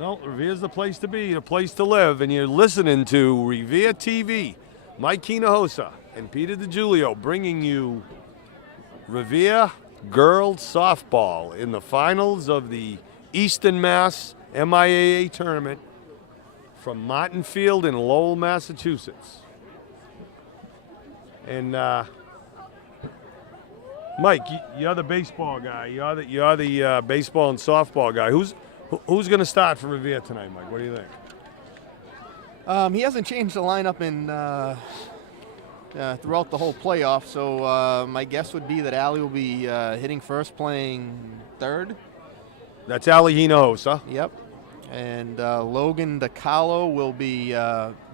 No, Revere's the place to be, the place to live, and you're listening to Revere TV. Mike Hinojosa and Peter DiGiulio bringing you Revere girls softball in the finals of the Eastern Mass MIAA tournament from Martin Field in Lowell, Massachusetts. And Mike, you're the baseball guy. You're the baseball and softball guy. Who's going to start for Revere tonight, Mike? What do you think? He hasn't changed the lineup throughout the whole playoff, so my guess would be that Allie will be hitting first, playing third. That's Allie Hinojosa. Yep. And Logan DiCarlo will be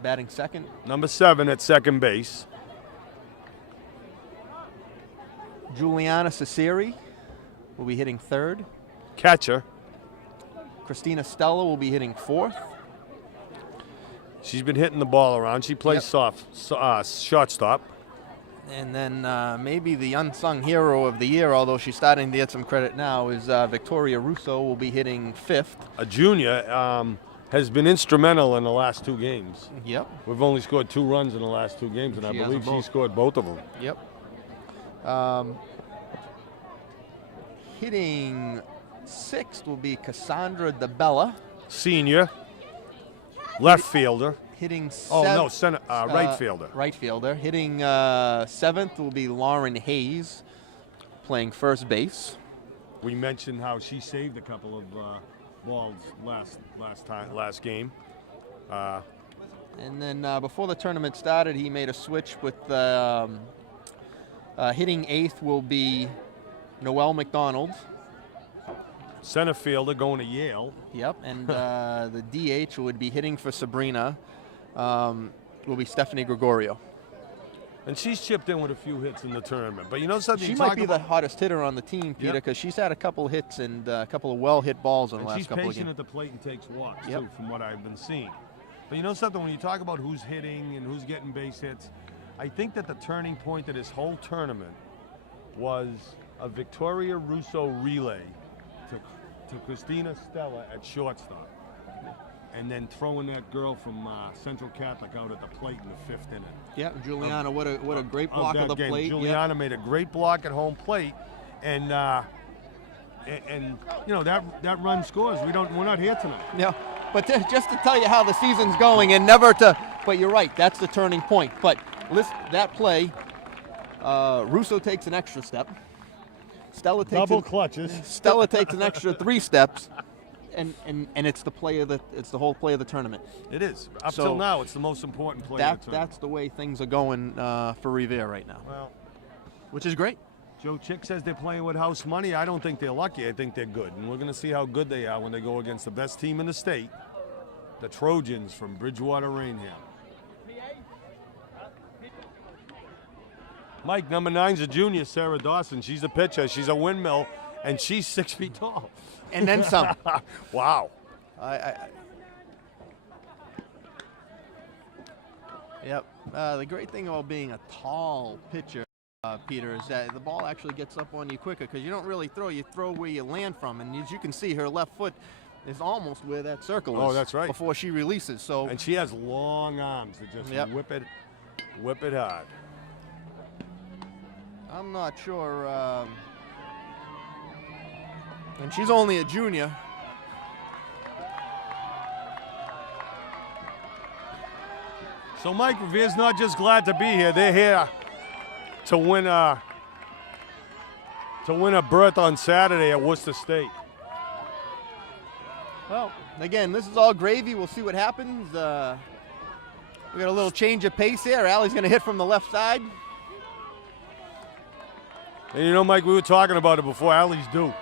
batting second. Number 7 at second base. Juliana Cesari will be hitting third. Catcher. Christina Stella will be hitting fourth. She's been hitting the ball around. She plays shortstop. And then maybe the unsung hero of the year, although she's starting to get some credit now, is Victoria Russo will be hitting fifth. A junior has been instrumental in the last 2 games. Yep. We've only scored 2 runs in the last 2 games, and I believe she scored both of them. Yep. Hitting sixth will be Cassandra DeBella. Senior. Left fielder. Hitting right fielder. Right fielder. Hitting seventh will be Lauren Hayes, playing first base. We mentioned how she saved a couple of balls last game. And then before the tournament started, he made a switch with hitting eighth will be Noelle McDonald. Center fielder going to Yale. Yep, and the DH would be hitting for Sabrina will be Stephanie Gregorio. And she's chipped in with a few hits in the tournament. But you know something? She might be the hottest hitter on the team, Peter, because she's had a couple hits and a couple of well-hit balls in the last couple of games. She's patient at the plate and takes walks, too, from what I've been seeing. But you know something? When you talk about who's hitting and who's getting base hits, I think that the turning point of this whole tournament was a Victoria Russo relay to Christina Stella at shortstop, and then throwing that girl from Central Catholic out at the plate in the 5th inning. Yeah, Juliana, what a great block of the game. plate. Juliana made a great block at home plate, and you know that run scores. We're not here tonight. Yeah, but just to tell you how the season's going, and but you're right, that's the turning point. But listen, that play, Russo takes an extra step. Stella takes clutches. Stella takes an extra 3 steps, and it's the whole play of the tournament. It is. Up till now, it's the most important play of the tournament. That's the way things are going for Revere right now. Well, which is great. Joe Chick says they're playing with house money. I don't think they're lucky. I think they're good, and we're going to see how good they are when they go against the best team in the state, the Trojans from Bridgewater-Raynham. Mike, number 9's a junior, Sarah Dawson. She's a pitcher. She's a windmill, and she's 6 feet tall. And then some. Wow. Yep. The great thing about being a tall pitcher, Peter, is that the ball actually gets up on you quicker because you don't really throw. You throw where you land from. And as you can see, her left foot is almost where that circle is. Oh, that's right. Before she releases. So. And she has long arms that just whip it hard. I'm not sure. And she's only a junior. So, Mike, Revere's not just glad to be here. They're here to win a berth on Saturday at Worcester State. Well, again, this is all gravy. We'll see what happens. We got a little change of pace here. Allie's going to hit from the left side. And you know, Mike, we were talking about it before. Allie's due.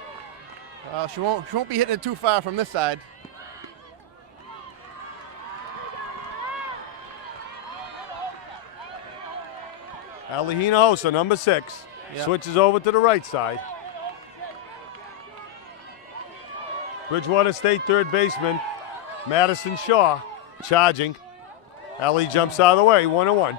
She won't be hitting it too far from this side. Allie Hinojosa, number 6, switches over to the right side. Bridgewater State third baseman Madison Shaw charging. Allie jumps out of the way, 1-1.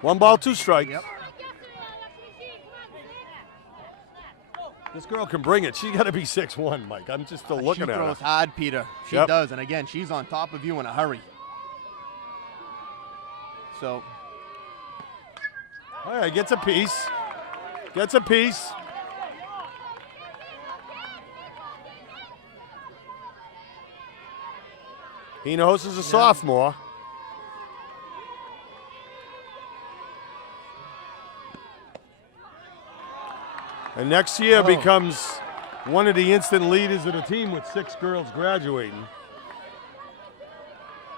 1 ball, 2 strikes. Yep. This girl can bring it. She's got to be 6'1", Mike. I'm just still looking at her. She throws hard, Peter. She does. And again, she's on top of you in a hurry. So. All right, gets a piece. Gets a piece. Hinojosa is a sophomore. And next year becomes one of the instant leaders of the team with 6 girls graduating.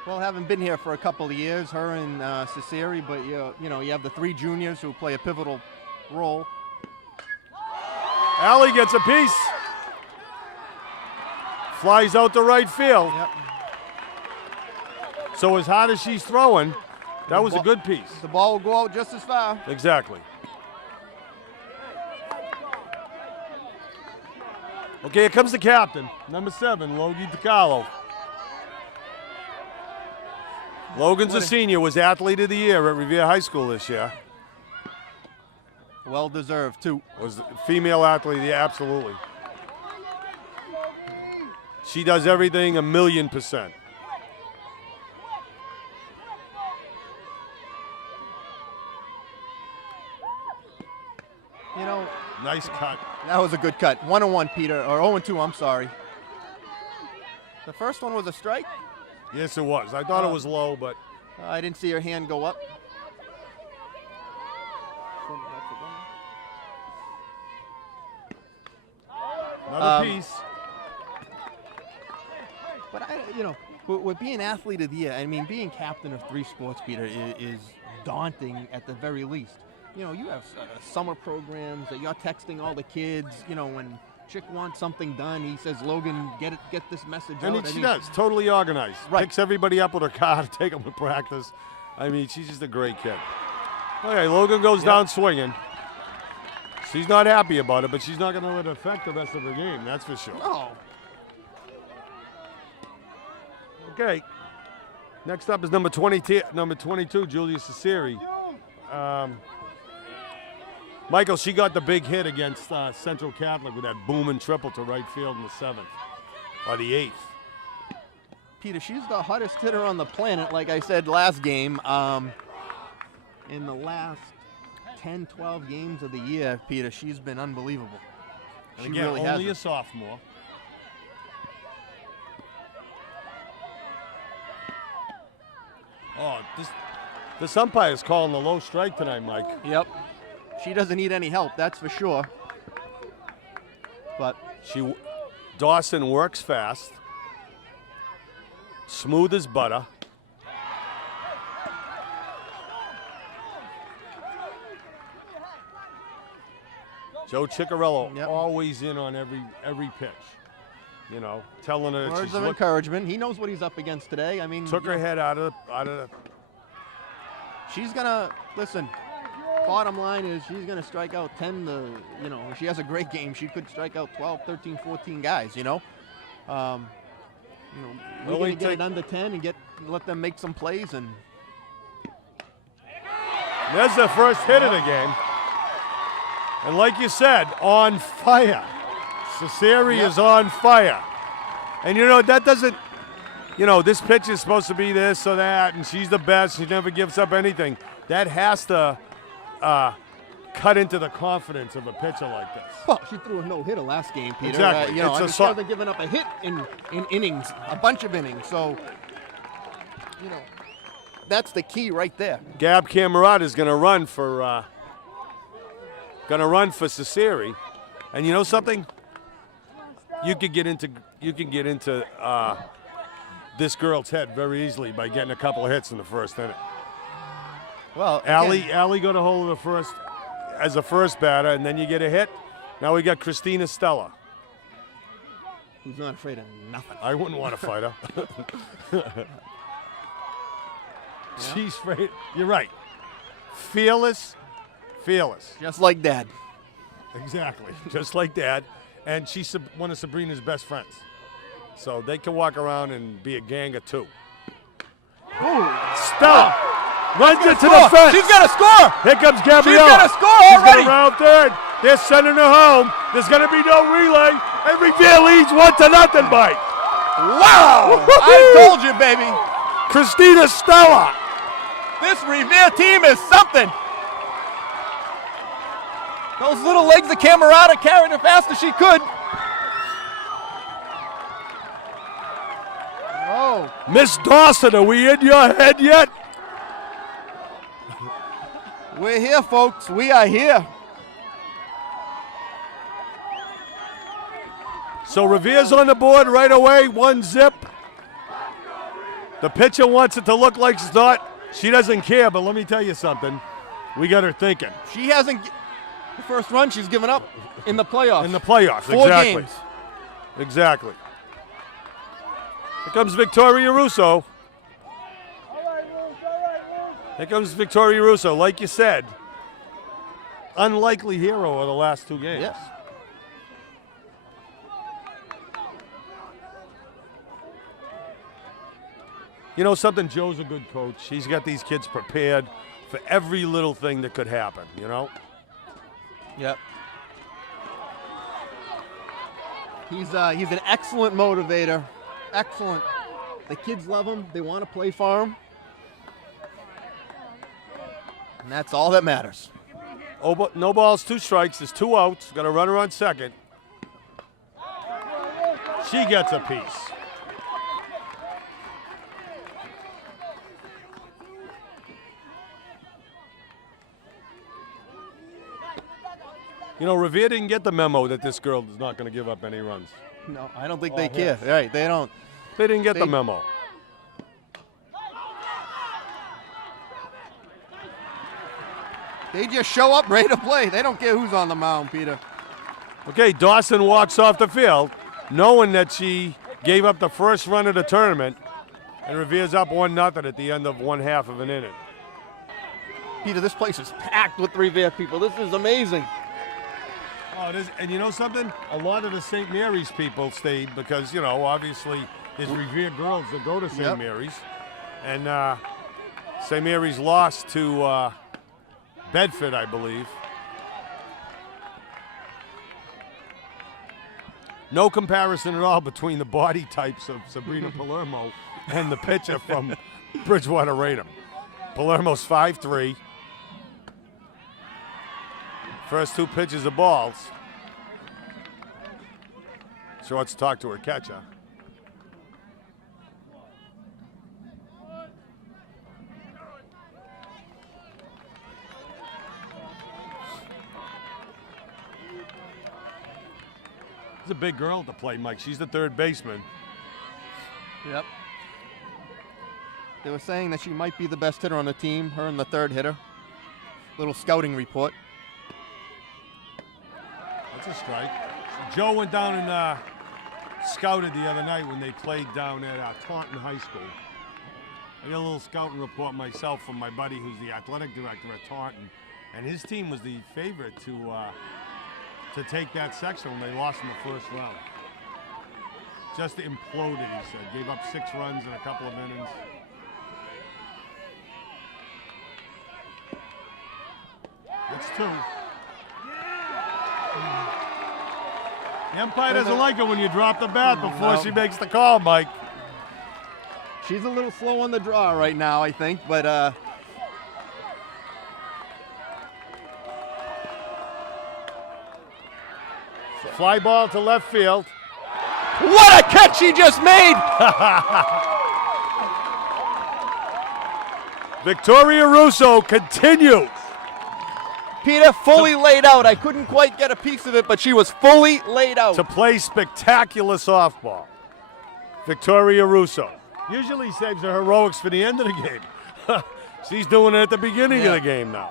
Well, haven't been here for a couple of years, her and Ciceri, but you know, you have the 3 juniors who play a pivotal role. Allie gets a piece. Flies out to right field. Yep. So as hard as she's throwing, that was a good piece. The ball will go out just as far. Exactly. Okay, here comes the captain, number 7, Logie DiCarlo. Logan's a senior, was athlete of the year at Revere High School this year. Well deserved, too. Was the female athlete of the year, absolutely. She does everything 1,000,000%. You know, nice cut. That was a good cut. 1-1, Peter, or 0-2, I'm sorry. The first one was a strike? Yes, it was. I thought it was low, but. I didn't see her hand go up. Another piece. But you know, with being athlete of the year, I mean, being captain of 3 sports, Peter, is daunting at the very least. You know, you have summer programs that you're texting all the kids. You know, when Chick wants something done, he says, "Logan, get this message out." And she does, totally organized. Right. Picks everybody up with her car to take them to practice. I mean, she's just a great kid. Okay, Logan goes down swinging. She's not happy about it, but she's not going to let it affect the rest of her game, that's for sure. No. Okay. Next up is number 22, Julia Ciceri. Michael, she got the big hit against Central Catholic with that booming triple to right field in the 7th, or the 8th. Peter, she's the hottest hitter on the planet, like I said last game. In the last 10, 12 games of the year, Peter, she's been unbelievable. And again, really only a sophomore. Oh, this umpire's calling the low strike tonight, Mike. Yep. She doesn't need any help, that's for sure. But Dawson works fast, smooth as butter. Joe Ciccarello always in on every pitch. You know, telling her words of encouragement. He knows what he's up against today. I mean, took her head out of the. She's gonna listen. Bottom line is she's going to strike out 10 to, you know, if she has a great game, she could strike out 12, 13, 14 guys, you know. We're going to get it under 10 and let them make some plays. And there's the first hit of the game. And like you said, on fire. Ciceri is on fire. And, you know, that doesn't, you know, this pitch is supposed to be this or that, and she's the best. She never gives up anything. That has to cut into the confidence of a pitcher like this. Well, she threw a no-hitter last game, Peter. Exactly. You know, I'm sure they're giving up a hit in innings, a bunch of innings. So, you know, that's the key right there. Gab Camerata is going to run for Ciceri, and you know something? You could get into this girl's head very easily by getting a couple of hits in the first inning. Well, Allie got a hold of the first as a first batter, and then you get a hit. Now we got Christina Stella. Who's not afraid of nothing. I wouldn't want to fight her. She's afraid. You're right. Fearless. Just like Dad. Exactly. Just like Dad. And she's one of Sabrina's best friends. So they can walk around and be a gang of 2. Ooh. Stella! Runs it to the fence. She's going to score. Here comes Gabriella. She's going to score already. She's around third. They're sending her home. There's going to be no relay. And Revere leads 1-0, Mike. Wow. I told you, baby. Christina Stella. This Revere team is something. Those little legs of Camerata carried her fast as she could. Oh. Miss Dawson, are we in your head yet? We're here, folks. We are here. So Revere's on the board right away, 1-0. The pitcher wants it to look like it's not. She doesn't care, but let me tell you something. We got her thinking. She hasn't. The first run she's given up in the playoffs. In the playoffs, 4 exactly. games. Exactly. Here comes Victoria Russo. Here comes Victoria Russo. Like you said, unlikely hero of the last 2 games. Yes. You know something? Joe's a good coach. He's got these kids prepared for every little thing that could happen, you know? Yep. He's an excellent motivator. Excellent. The kids love him. They want to play for him. And that's all that matters. Oh, but no balls, 2 strikes. There's 2 outs. Got a runner on second. She gets a piece. You know, Revere didn't get the memo that this girl is not going to give up any runs. No, I don't think they care. Right, they don't. They didn't get the memo. They just show up ready to play. They don't care who's on the mound, Peter. Okay, Dawson walks off the field, knowing that she gave up the first run of the tournament, and Revere's up 1-0 at the end of 1/2 of an inning. Peter, this place is packed with Revere people. This is amazing. Oh, it is, and you know something? A lot of the St. Mary's people stayed because, you know, obviously there's Revere girls that go to St. Mary's. And St. Mary's lost to Bedford, I believe. No comparison at all between the body types of Sabrina Palermo and the pitcher from Bridgewater-Raynham. Palermo's 5'3". First 2 pitches of balls. She wants to talk to her catcher. She's a big girl to play, Mike. She's the third baseman. Yep. They were saying that she might be the best hitter on the team, her and the third hitter. Little scouting report. That's a strike. Joe went down and scouted the other night when they played down at Taunton High School. I got a little scouting report myself from my buddy who's the athletic director at Taunton, and his team was the favorite to take that sectional, and they lost in the first round. Just imploded, he said. Gave up 6 runs in a couple of innings. It's 2. The umpire doesn't like it when you drop the bat before she makes the call, Mike. She's a little slow on the draw right now, I think, but fly ball to left field. What a catch she just made! Victoria Russo continues. Peter, fully laid out. I couldn't quite get a piece of it, but she was fully laid out. To play spectacular softball. Victoria Russo. Usually saves her heroics for the end of the game. She's doing it at the beginning of the game now.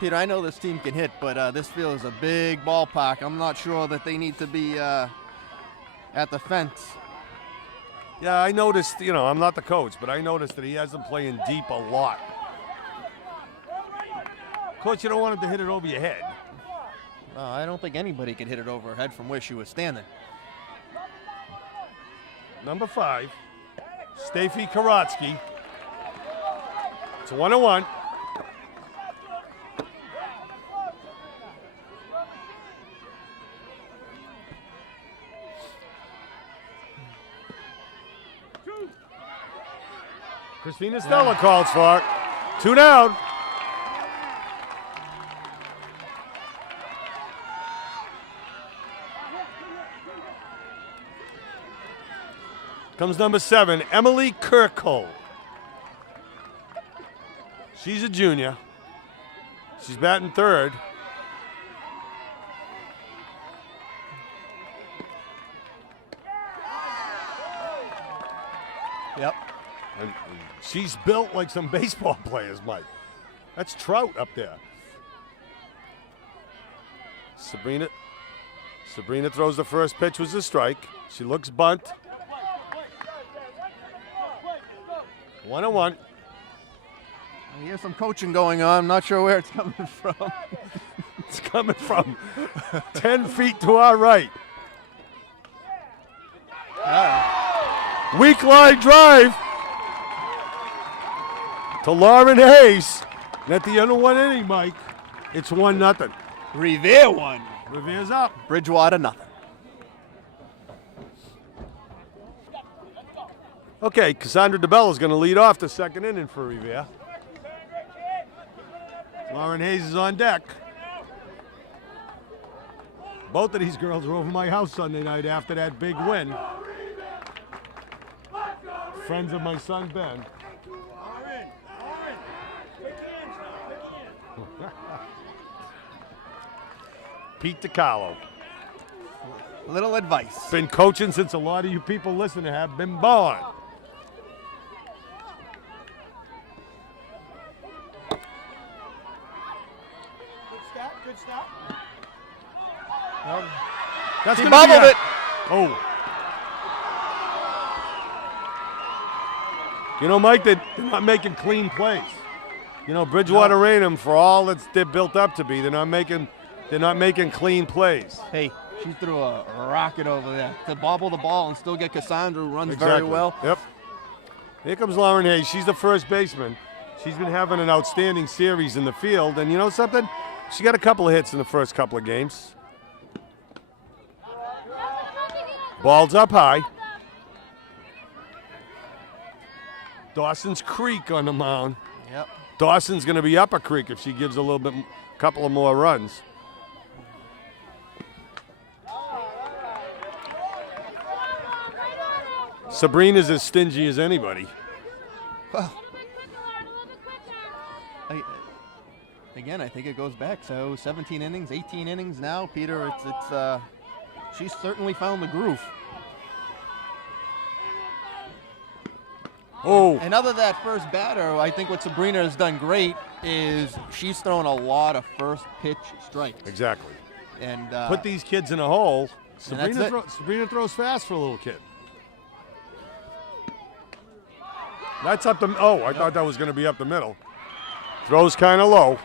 Peter, I know this team can hit, but this field is a big ballpark. I'm not sure that they need to be at the fence. Yeah, I noticed, you know, I'm not the coach, but I noticed that he has them playing deep a lot. Coach, you don't want him to hit it over your head. I don't think anybody could hit it over her head from where she was standing. Number 5, Steffi Karatsky. It's 1-1. Christina Stella calls for it. 2 down. Comes number 7, Emily Kirkle. She's a junior. She's batting third. Yep. And she's built like some baseball players, Mike. That's Trout up there. Sabrina throws the first pitch, was a strike. She looks bunt. 1-1. Here's some coaching going on. I'm not sure where it's coming from. It's coming from 10 feet to our right. Weak line drive to Lauren Hayes. And at the end of 1 inning, Mike, it's 1-0. Revere won. Revere's up. Bridgewater nothing. Okay, Cassandra DeBella is going to lead off the second inning for Revere. Lauren Hayes is on deck. Both of these girls were over my house Sunday night after that big win. Friends of my son, Ben. Pete DiCarlo. Little advice. Been coaching since a lot of you people listening have been born. Good stop. That's She gonna be bubbled a- it. Oh. You know, Mike, they're not making clean plays. You know, Bridgewater-Raynham, for all that they're built up to be, they're not making clean plays. Hey, she threw a rocket over there to bobble the ball and still get Cassandra, who runs very Exactly. well. Yep. Here comes Lauren Hayes. She's the first baseman. She's been having an outstanding series in the field, and you know something? She got a couple of hits in the first couple of games. Ball's up high. Dawson's Creek on the mound. Yep. Dawson's going to be up a creek if she gives a little bit, couple of more runs. Sabrina's as stingy as anybody. Well, again, I think it goes back. So 17 innings, 18 innings now. Peter, she's certainly found the groove. Oh, And other than that first batter, I think what Sabrina has done great is she's thrown a lot of first pitch strikes. exactly. And Put these kids in a hole. And that's it. Sabrina throws fast for a little kid. That's up the. Oh, I thought that was going to be up the middle. Throws kind of low.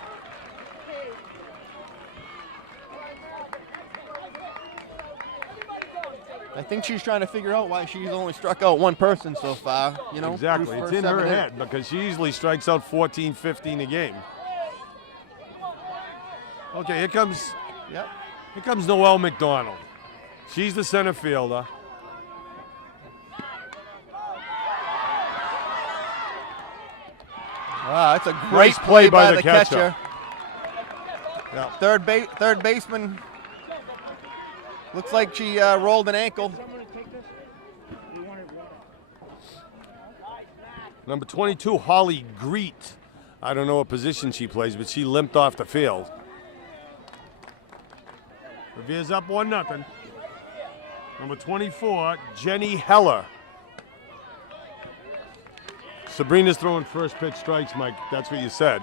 I think she's trying to figure out why she's only struck out one person so far. You know, Exactly. through It's first in her 7 innings. head because she usually strikes out 14, 15 a game. Okay, here comes Yep. Noelle McDonald. She's the center fielder. Wow, that's a great Nice play by the catcher. Yeah. Third baseman. Looks like she rolled an ankle. Number 22, Holly Greet. I don't know what position she plays, but she limped off the field. Revere's up 1-0. Number 24, Jenny Heller. Sabrina's throwing first pitch strikes, Mike. That's what you said.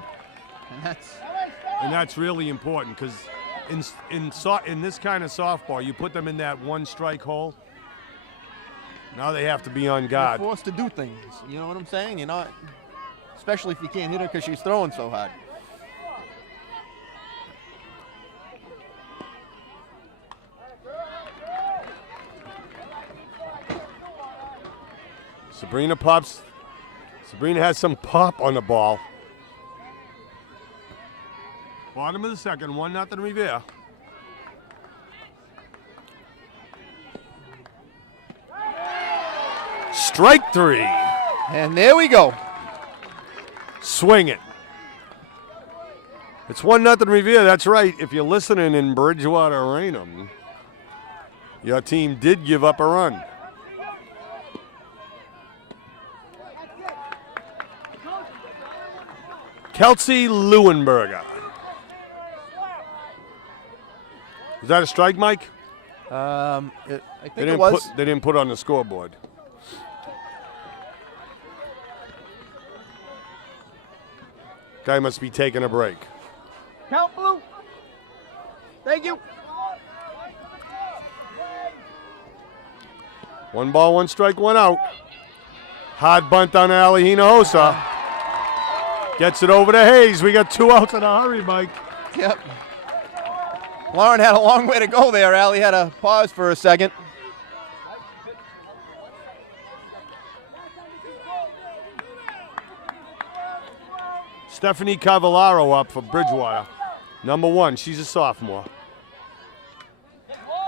And that's really important because in this kind of softball, you put them in that one strike hole. Now they have to be on guard. You're forced to do things. You know what I'm saying? You're not, especially if you can't hit her because she's throwing so hard. Sabrina has some pop on the ball. Bottom of the second, 1-0 Revere. Strike 3. And there we go. Swing it. It's 1-0 Revere. That's right. If you're listening in Bridgewater-Raynham, your team did give up a run. Kelsey Leuenberger. Is that a strike, Mike? I think it was. They didn't put it on the scoreboard. Guy must be taking a break. Count blue. Thank you. 1 ball, 1 strike, 1 out. Hard bunt on Ali Hinojosa. Gets it over to Hayes. We got 2 outs in a hurry, Mike. Yep. Lauren had a long way to go there. Allie had to pause for a second. Stephanie Cavallaro up for Bridgewater. Number 1, she's a sophomore.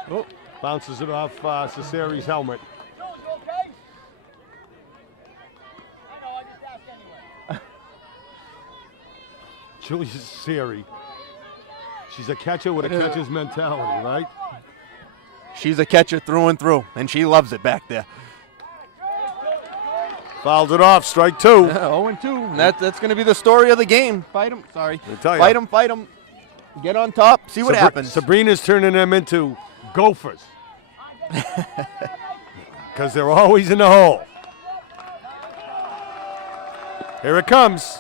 Oh, bounces it off Cesari's helmet. Julia Cesari. She's a catcher with a catcher's mentality, right? She's a catcher through and through, and she loves it back there. Fouls it off, strike 2. 0-2. And that's going to be the story of the game. Fight them. Sorry. Fight them. Fight them. Get on top. See what happens. Sabrina's turning them into gophers. Because they're always in the hole. Here it comes.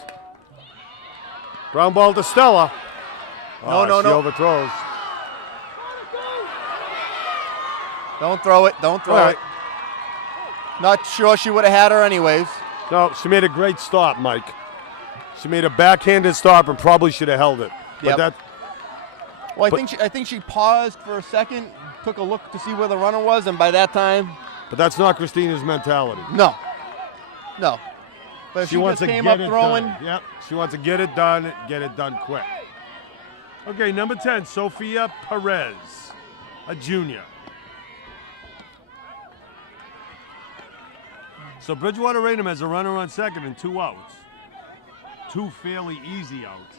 Ground ball to Stella. No. She overthrows. Don't throw it. Don't throw it. Not sure she would have had her anyways. No, she made a great stop, Mike. She made a backhanded stop and probably should have held it. But I think she paused for a second, took a look to see where the runner was, and by that time. But that's not Christina's mentality. No. But she wants just to came get up it throwing. done. Yep. She wants to get it done quick. Okay, number 10, Sophia Perez, a junior. So Bridgewater-Raynham has a runner on second and 2 outs. 2 fairly easy outs.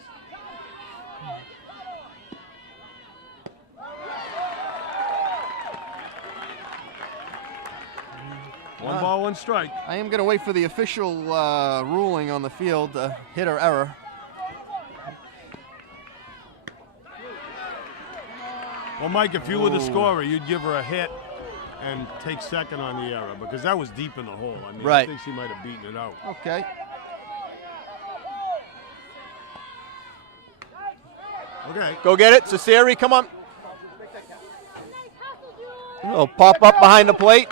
One ball, 1 strike. I am going to wait for the official ruling on the field, hit or error. Well, Mike, if you were the scorer, you'd give her a hit and take second on the error because that was deep in the hole. I mean, I think she might have beaten it out. Okay. Okay. Go get it, Cesari, come on. Oh, pop up behind the plate.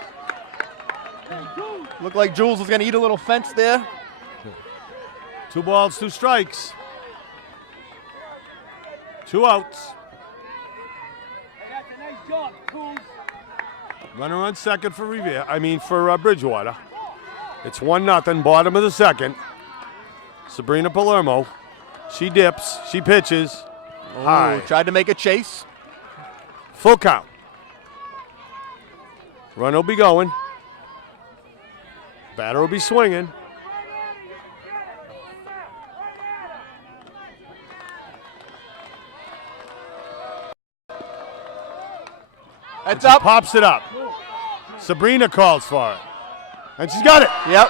Looked like Jules was going to eat a little fence there. 2 balls, 2 strikes. 2 outs. Runner on second for Bridgewater. It's 1-0, bottom of the second. Sabrina Palermo. She dips, she pitches. High. Tried to make a chase. Full count. Run will be going. Batter will be swinging. That's up. Pops it up. Sabrina calls for it. And she's got it. Yep.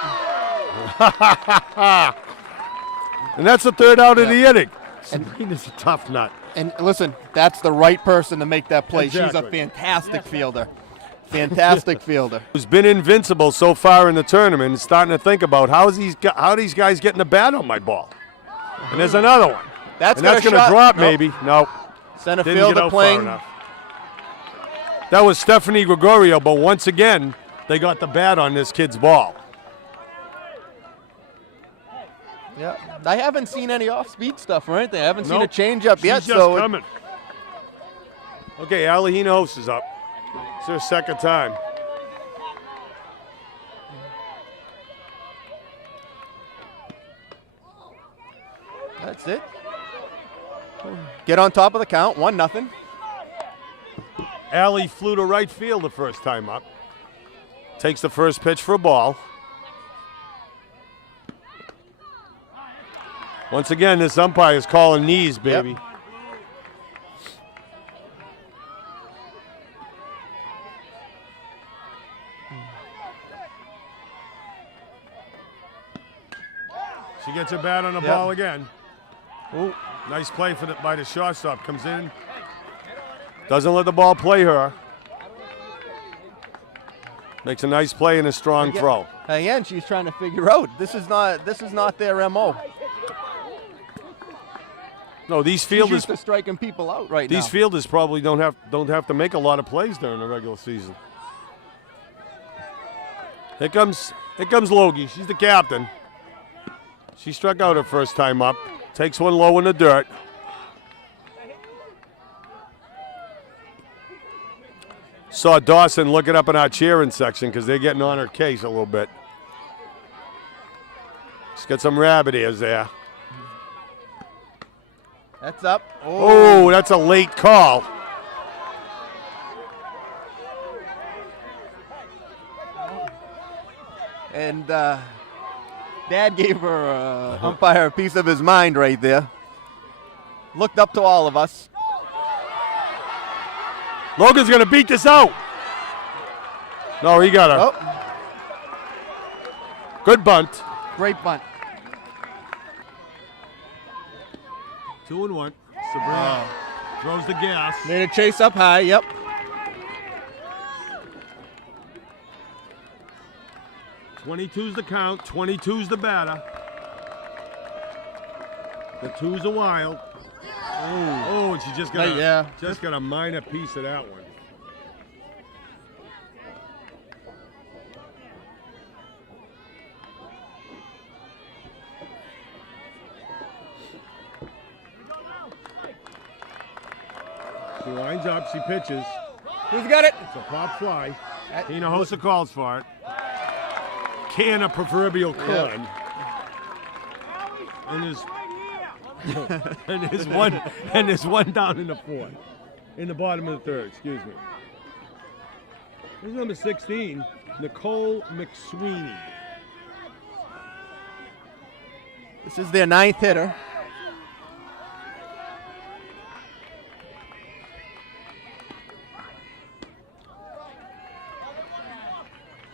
And that's the 3rd out of the inning. Sabrina's a tough nut. And listen, that's the right person to make that play. Exactly. She's a fantastic fielder. Fantastic fielder. Who's been invincible so far in the tournament is starting to think about how these guys getting the bat on my ball. And there's another one. That's going to drop, nope. maybe. No. Center Didn't fielder get out playing. far enough. That was Stephanie Gregorio, but once again, they got the bat on this kid's ball. Yeah, I haven't seen any off-speed stuff or anything. I haven't seen a Nope. change-up yet. She's just coming. Okay, Ali Hinojosa is up. It's her second time. That's it. get on top of the count, 1-0. Alley flew to right field the first time up. Takes the first pitch for a ball. Once again, this umpire is calling knees, baby. Yep. She gets her bat on the ball again. Ooh, nice play by the shortstop. Comes in, doesn't let the ball play her. Makes a nice play and a strong throw. Again, she's trying to figure out this is not their MO. No, these She's fielders used to striking people out right now. These fielders probably don't have to make a lot of plays during the regular season. Here comes Logie. She's the captain. She struck out her first time up. Takes one low in the dirt. Saw Dawson looking up in our cheering section because they're getting on her case a little bit. She's got some rabbit ears there. That's up. Oh, that's a late call. And Dad gave her umpire a piece of his mind right there. Looked up to all of us. Logan's going to beat this out. No, he got her. Oh. Good bunt. Great bunt. 2-1. Sabrina throws the gas. Made a chase up high, yep. .22's the count, 22's the batter. The two's a wild. Oh, and she just got a minor piece of that one. She winds up, she pitches. Who's got it? It's a pop fly. Hinojosa calls for it. Can a proverbial con. And there's one down in the fourth. In the bottom of the third, excuse me. This is number 16, Nicole McSweeney. This is their 9th hitter.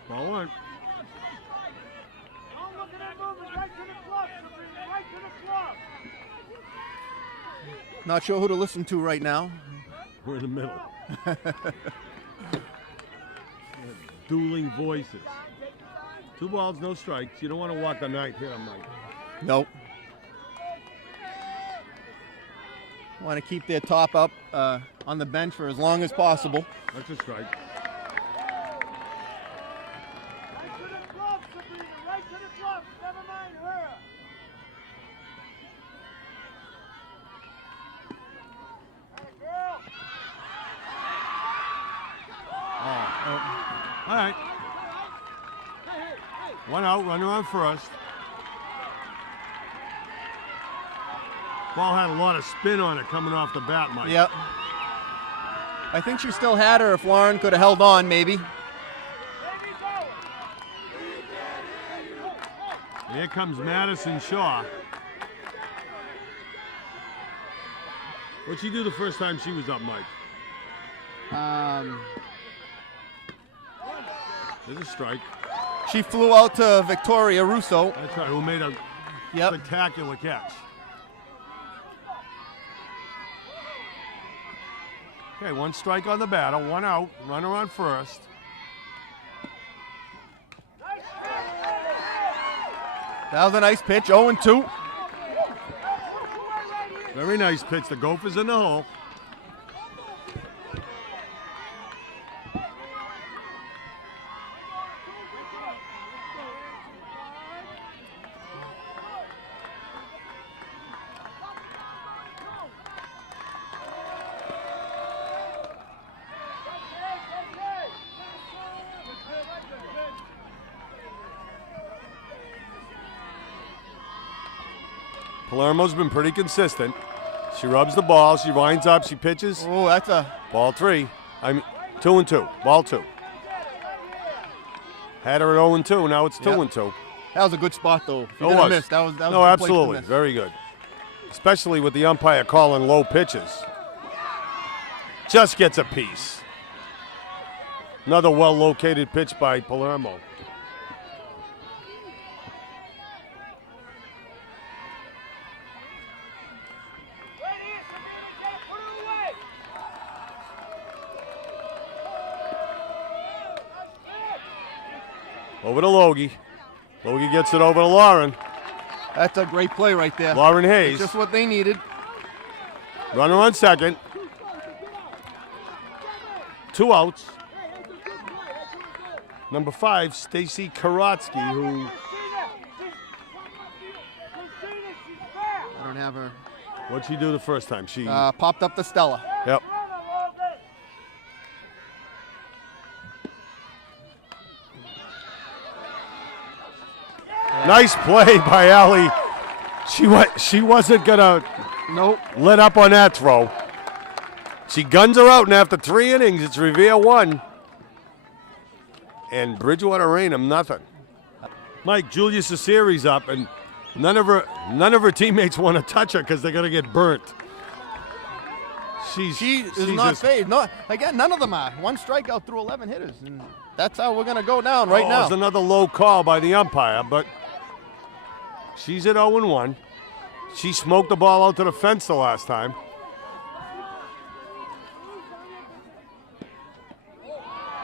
Ball one. Not sure who to listen to right now. We're in the middle. Dueling voices. 2 balls, no strikes. You don't want to walk the ninth hitter, Mike. Nope. Want to keep their top up on the bench for as long as possible. That's a strike. All right. 1 out, runner on first. Ball had a lot of spin on it coming off the bat, Mike. Yep. I think she still had her if Lauren could have held on, maybe. Here comes Madison Shaw. What'd she do the first time she was up, Mike? There's a strike. She flew out to Victoria Russo. That's right, who made a spectacular catch. Okay, 1 strike on the batter, 1 out, runner on first. That was a nice pitch, 0-2. Very nice pitch. The Gophers in the hole. Palermo's been pretty consistent. She rubs the ball. She winds up. She pitches. Oh, that's a Ball 3. I mean, 2-2. Ball 2. Had her at 0-2. Now it's 2-2. That was a good spot, though. If you It didn't was. miss, that was No, a good place to absolutely. miss. Very good. Especially with the umpire calling low pitches. Just gets a piece. Another well-located pitch by Palermo. Over to Logie. Logie gets it over to Lauren. That's a great play right there. Lauren Hayes. It's just what they needed. Runner on second. 2 outs. Number 5, Stacy Karatsky, who I don't have her. what'd she do the first time? She Popped up to Stella. Yep. Nice play by Allie. She wasn't gonna let up on that throw. She guns her out, and after 3 innings, it's Revere 1 and Bridgewater-Raynham nothing. Mike, Julia Cesari's up, and none of her teammates want to touch her because they're gonna get burnt. She is she's not just- phased. No, again, none of them are. 1 strikeout through 11 hitters, and that's how we're gonna go down right now. It's another low call by the umpire, but she's at 0-1. She smoked the ball out to the fence the last time.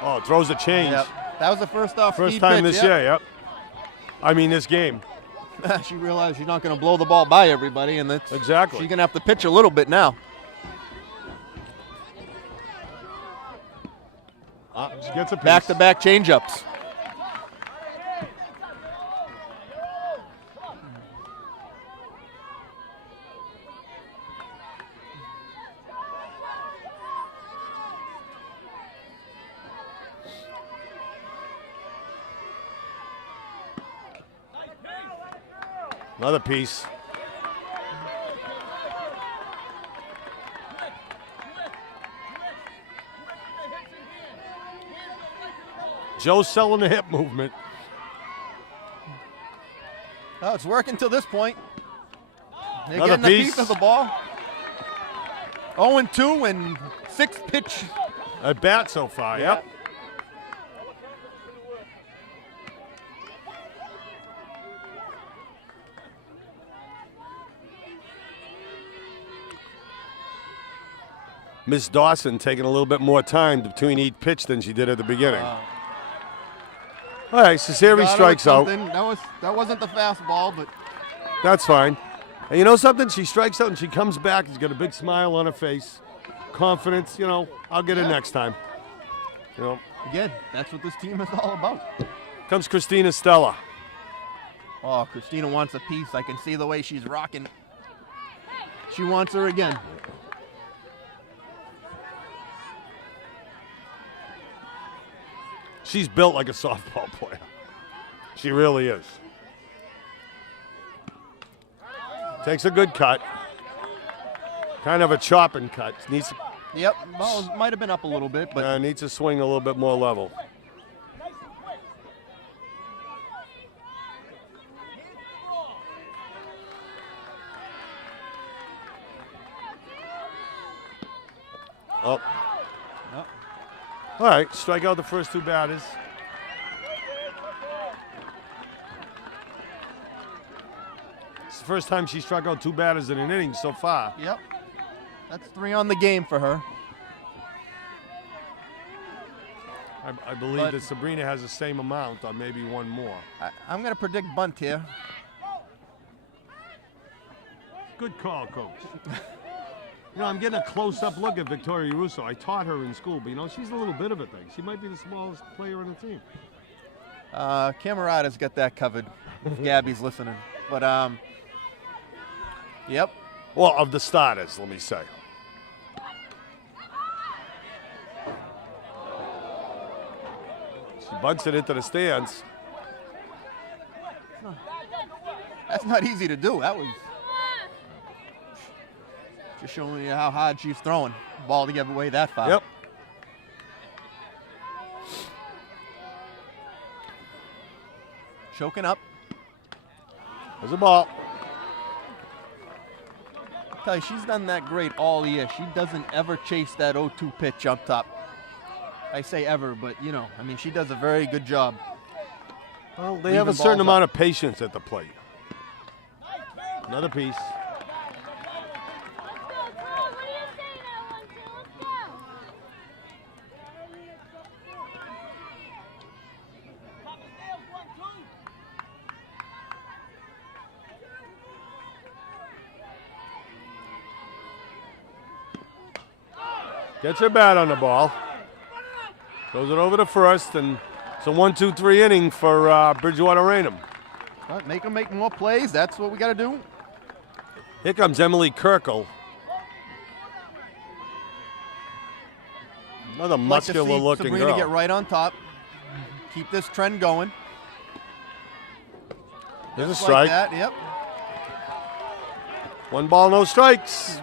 Oh, throws a change. Yep. That was the first off First speed time pitch, this year, yep. I mean, this game. She realized she's not going to blow the ball by everybody, and that's Exactly. she's going to have to pitch a little bit now. She gets a piece. Back-to-back changeups. Another piece. Joe's selling the hip movement. Oh, it's working till this point. They're Another getting a piece. piece of the ball. 0-2 and 6 pitch. At bat so far, yep. Miss Dawson taking a little bit more time between each pitch than she did at the beginning. All right, Cesari Got her strikes with out. something. That wasn't the fastball, but That's fine. And you know something? She strikes out and she comes back. She's got a big smile on her face. Confidence, I'll get it next time. again, that's what this team is all about. Comes Christina Stella. Oh, Christina wants a piece. I can see the way she's rocking. She wants her again. She's built like a softball player. She really is. Takes a good cut. Kind of a chopping cut. Needs Yep, well, might have been up a little bit, but needs to swing a little bit more level. Oh. All right, strike out the first 2 batters. It's the first time she struck out 2 batters in an inning so far. yep. That's 3 on the game for her. I believe that Sabrina has the same amount, or maybe 1 more. I'm going to predict bunt here. Good call, Coach. I'm getting a close-up look at Victoria Russo. I taught her in school, but, she's a little bit of a thing. She might be the smallest player on the team. Camerata's got that covered. If Gabby's listening. But, yep. Well, of the starters, let me say. She bunts it into the stands. That's not easy to do. That was... Just showing you how hard she's throwing. Ball to give away that far. Yep. Choking up. There's a ball. I'll tell you, she's done that great all year. She doesn't ever chase that 0-2 pitch up top. I say ever, but you know, I mean, she does a very good job. Well, they have a certain amount of patience at the plate. Another piece. Gets her bat on the ball. Throws it over to first, and it's a 1-2-3 inning for Bridgewater-Raynham. But make them make more plays. That's what we got to do. Here comes Emily Kirkle. Another muscular-looking Sabrina girl. get right on top. Keep this trend going. There's a Just strike. like that, yep. 1 ball, no strikes.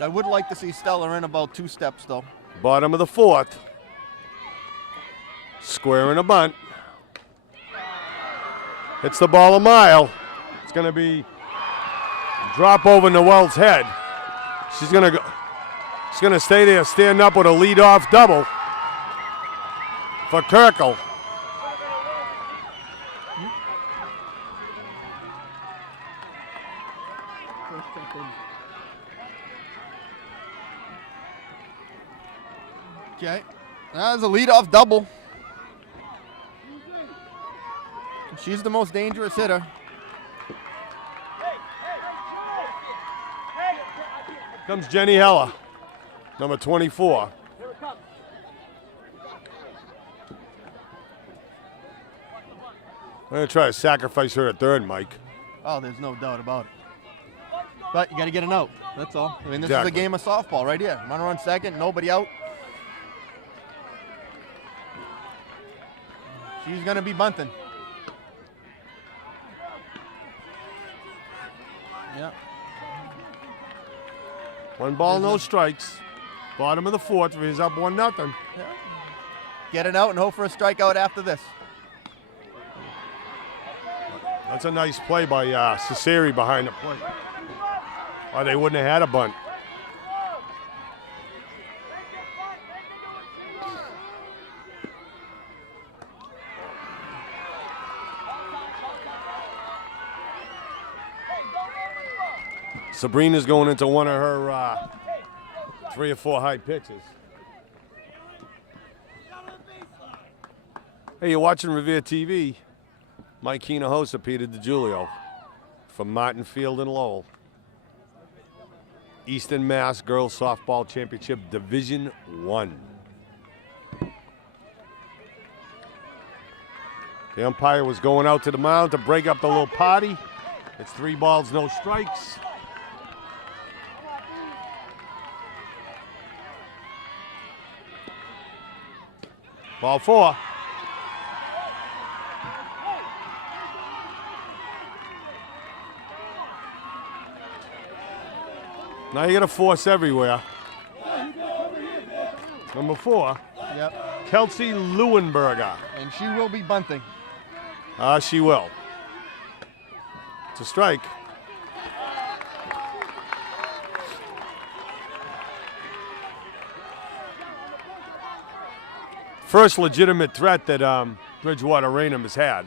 I would like to see Stella in about 2 steps, though. Bottom of the 4th. Square and a bunt. Hits the ball a mile. It's going to be drop over Noel's head. She's going to go. She's going to stay there, stand up with a leadoff double for Kirkle. Okay, that was a leadoff double. She's the most dangerous hitter. Comes Jenny Heller, number 24. I'm going to try to sacrifice her at third, Mike. Oh, there's no doubt about it. But you got to get a note. That's all. I mean, this Exactly. is a game of softball right here. Runner on second, nobody out. She's going to be bunting. Yeah. 1 ball, no strikes. Bottom of the 4th, he's up 1-0. Yeah. Get it out and hope for a strikeout after this. That's a nice play by Cesari behind the plate. Or they wouldn't have had a bunt. Sabrina's going into one of her 3 or 4 high pitches. Hey, you're watching Revere TV. Mike Hinojosa, Peter DiGiulio from Martin Field in Lowell. Eastern Mass Girls Softball Championship Division I. The umpire was going out to the mound to break up the little party. It's 3 balls, no strikes. Ball 4. Now you got to force everywhere. Number 4, Yep. Kelsey Leuenberger. And she will be bunting. She will. It's a strike. First legitimate threat that Bridgewater-Raynham has had.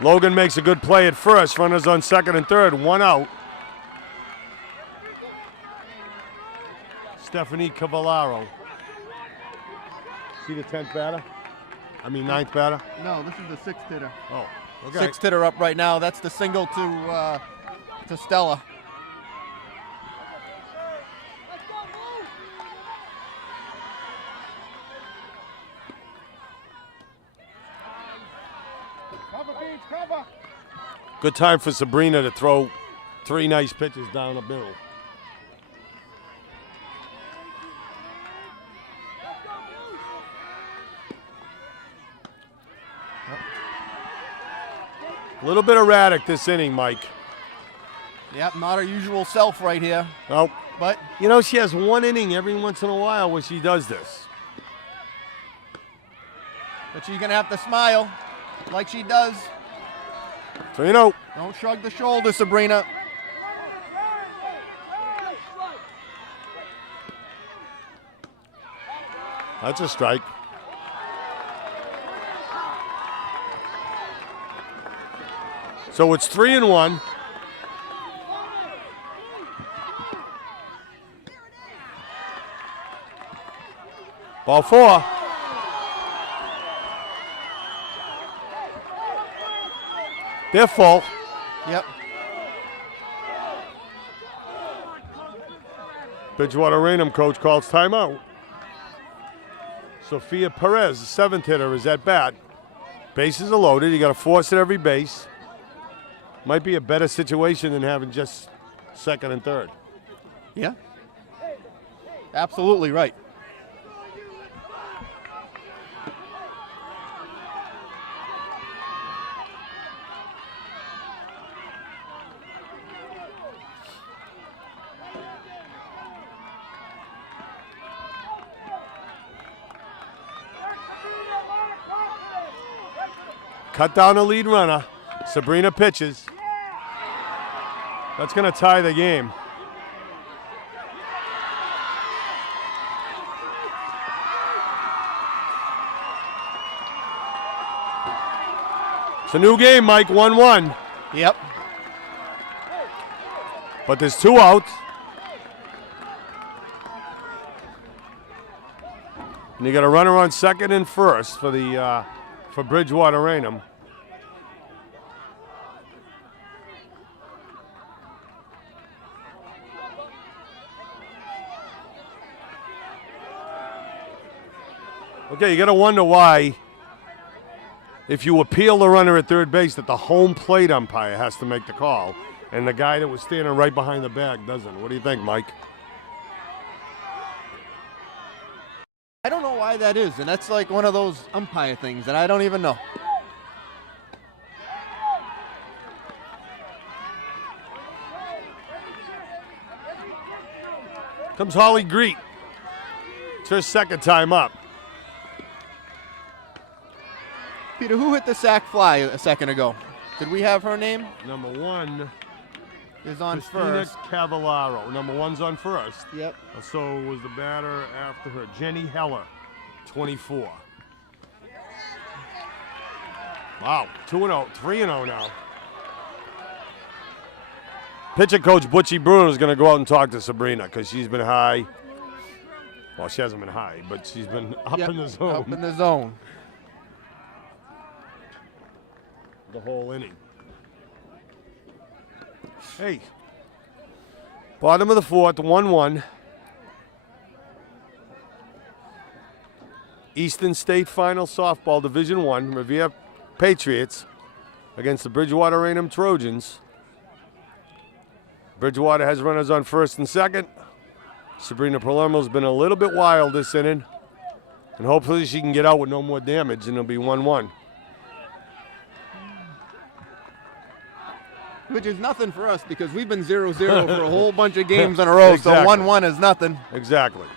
Logan makes a good play at first. Runners on second and third. 1 out. Stephanie Cavallaro. See the 10th batter? I mean 9th batter? No, this is the 6th hitter. Oh, okay. 6th hitter up right now. That's the single to Stella. Good time for Sabrina to throw 3 nice pitches down the middle. A little bit erratic this inning, Mike. Yep, not her usual self right here. Nope. But You know, she has one inning every once in a while where she does this. she's going to have to smile like she does. So, you know. Don't shrug the shoulders, Sabrina. That's a strike. So it's 3-1. Ball 4. They're full. Yep. Bridgewater-Raynham coach calls timeout. Sophia Perez, the 7th hitter, is at bat. Bases are loaded. You got to force at every base. Might be a better situation than having just second and third. Yeah. Absolutely right. Cut down the lead runner. Sabrina pitches. That's going to tie the game. It's a new game, Mike, 1-1. Yep. But there's 2 outs. And you got a runner on second and first for the for Bridgewater-Raynham. Okay, you got to wonder why, if you appeal the runner at third base, that the home plate umpire has to make the call, and the guy that was standing right behind the bag doesn't. What do you think, Mike? I don't know why that is, and that's like one of those umpire things that I don't even know. Comes Holly Greet. It's her second time up. Peter, who hit the sac fly a second ago? Did we have her name? Number 1 Is on Christina first. Cavallaro. Number 1's on first. Yep. So was the batter after her, Jenny Heller, 24. Wow, 2-0, 3-0 now. Pitcher coach Butchie Bruno is going to go out and talk to Sabrina because she's been high. Well, she hasn't been high, but she's been up in the zone. Up in the zone. The whole inning. Hey. Bottom of the 4th, 1-1. Eastern State Final Softball Division I, Revere Patriots against the Bridgewater-Raynham Trojans. Bridgewater has runners on first and second. Sabrina Palermo's been a little bit wild this inning, and hopefully she can get out with no more damage, and it'll be 1-1. Which is nothing for us because we've been 0-0 for a whole bunch of games in a row, Exactly. so 1-1 is nothing. Exactly.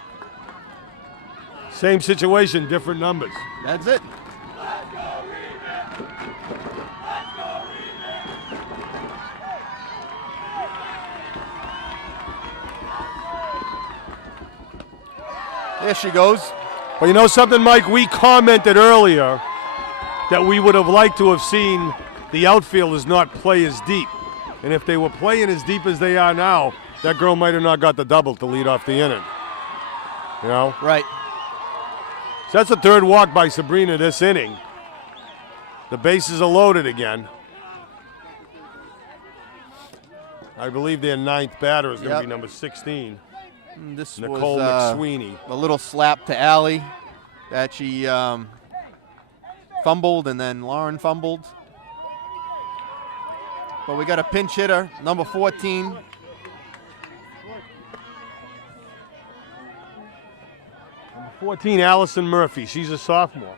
Same situation, different numbers. That's it. There she goes. But you know something, Mike? We commented earlier that we would have liked to have seen the outfielders not play as deep. And if they were playing as deep as they are now, that girl might have not got the double to lead off the inning. You know? Right. So that's the 3rd walk by Sabrina this inning. The bases are loaded again. I believe their 9th batter is going to be number 16. And this Nicole was McSweeney. a little slap to Allie that she fumbled and then Lauren fumbled. But we got a pinch hitter, number 14. Number 14, Allison Murphy. She's a sophomore.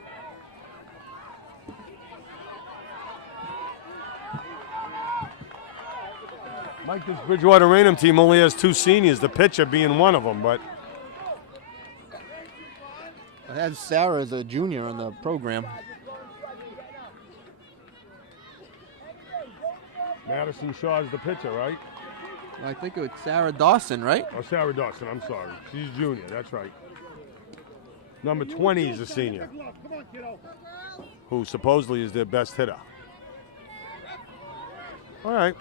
Mike, this Bridgewater-Raynham team only has 2 seniors, the pitcher being one of them, but It has Sarah as a junior in the program. Madison Shaw is the pitcher, right? I think it's Sarah Dawson, right? Oh, Sarah Dawson, I'm sorry. She's junior, that's right. Number 20 is a senior, who supposedly is their best hitter. All right.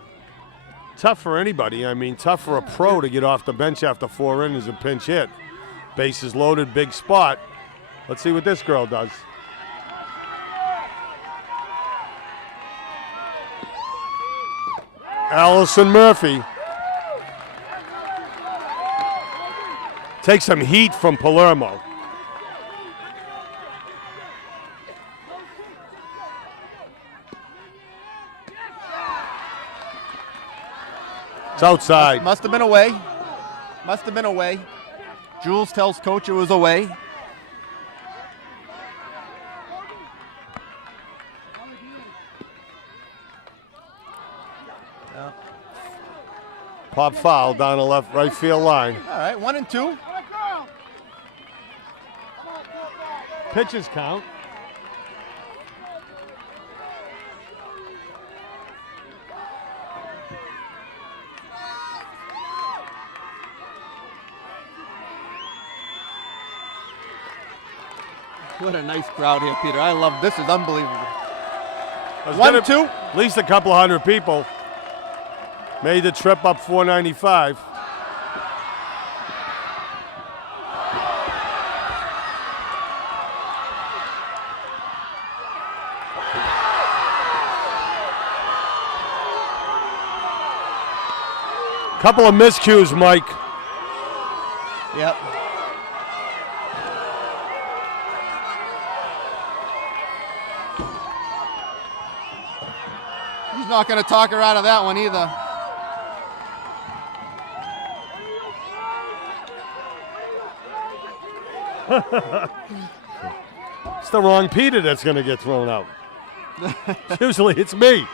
Tough for anybody. I mean, tough for a pro to get off the bench after 4 innings and pinch hit. Bases loaded, big spot. Let's see what this girl does. Allison Murphy takes some heat from Palermo. It's outside. Must have been away. Must have been away. Jules tells coach it was away. Pop foul down the left right field line. All right, 1 and 2. Pitches count. What a nice crowd here, Peter. I love this. Is unbelievable. 1-2. At least a couple hundred people. Made the trip up 495. Couple of miscues, Mike. Yep. He's not going to talk her out of that one either. It's the wrong Peter that's going to get thrown out. Usually it's me.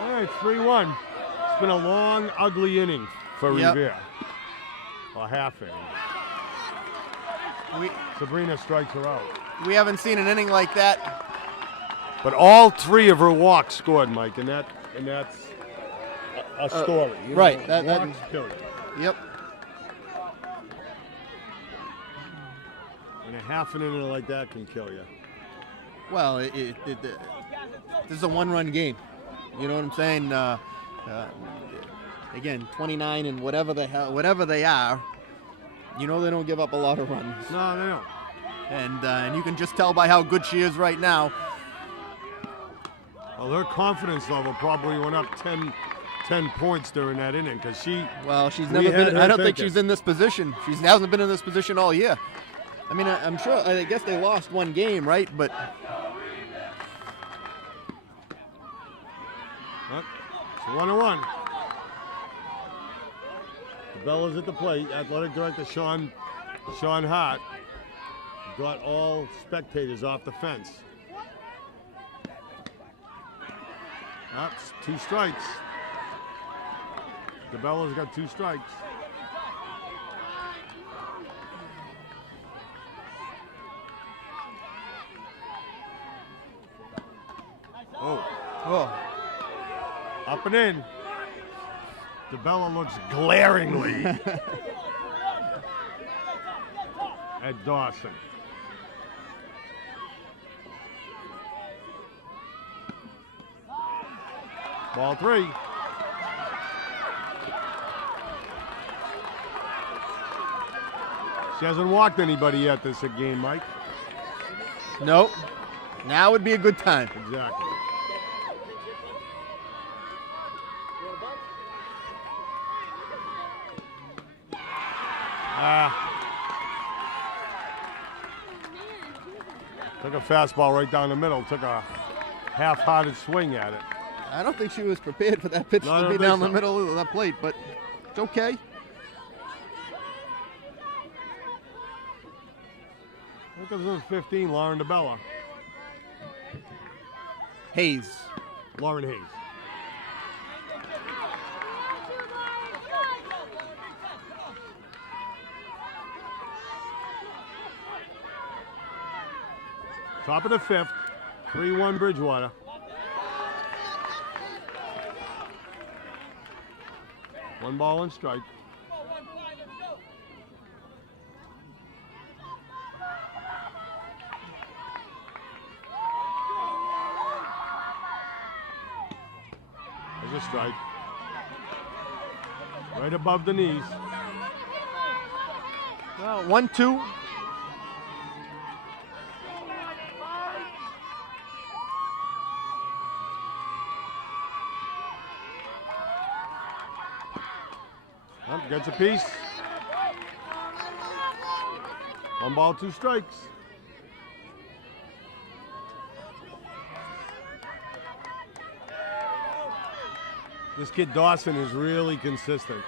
All right, 3-1. It's been a long, ugly inning for Revere. A half inning. Sabrina strikes her out. We haven't seen an inning like that. But all 3 of her walks scored, Mike, and that's a story. You right. know, walks kill you. Yep. And a half an inning like that can kill you. Well, this is a 1-run game. You know what I'm saying? Again, 29 and whatever they are, you know they don't give up a lot of runs. No, they don't. And you can just tell by how good she is right now. Well, her confidence level probably went up 10 points during that inning because she. Well, she's never been. I don't think she's in this position. She hasn't been in this position all year. I mean, I'm sure. I guess they lost 1 game, right? But it's 1-1. Bella's at the plate. Athletic director Sean Hart got all spectators off the fence. That's 2 strikes. DeBella's got 2 strikes. Oh. Up and in. DeBella looks glaringly at Dawson. Ball 3. She hasn't walked anybody yet this game, Mike. nope. Now would be a good time. Exactly. Took a fastball right down the middle. Took a half-hearted swing at it. I don't think she was prepared for that pitch to be down the middle of that plate, but it's okay. Look at this 15, Lauren DeBella. Hayes. Lauren Hayes. Top of the 5th, 3-1 Bridgewater. One ball and strike. There's a strike. Right above the knees. Well, 1-2. Gets a piece. 1 ball, 2 strikes. This kid Dawson is really consistent.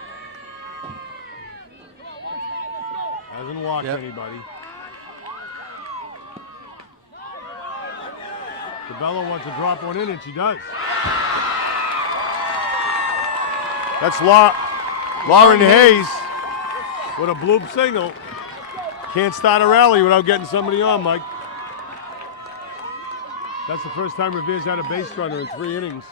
Hasn't walked anybody. DeBello wants to drop one in, and she does. That's Lauren Hayes with a bloop single. Can't start a rally without getting somebody on, Mike. That's the first time Revere's had a base runner in 3 innings.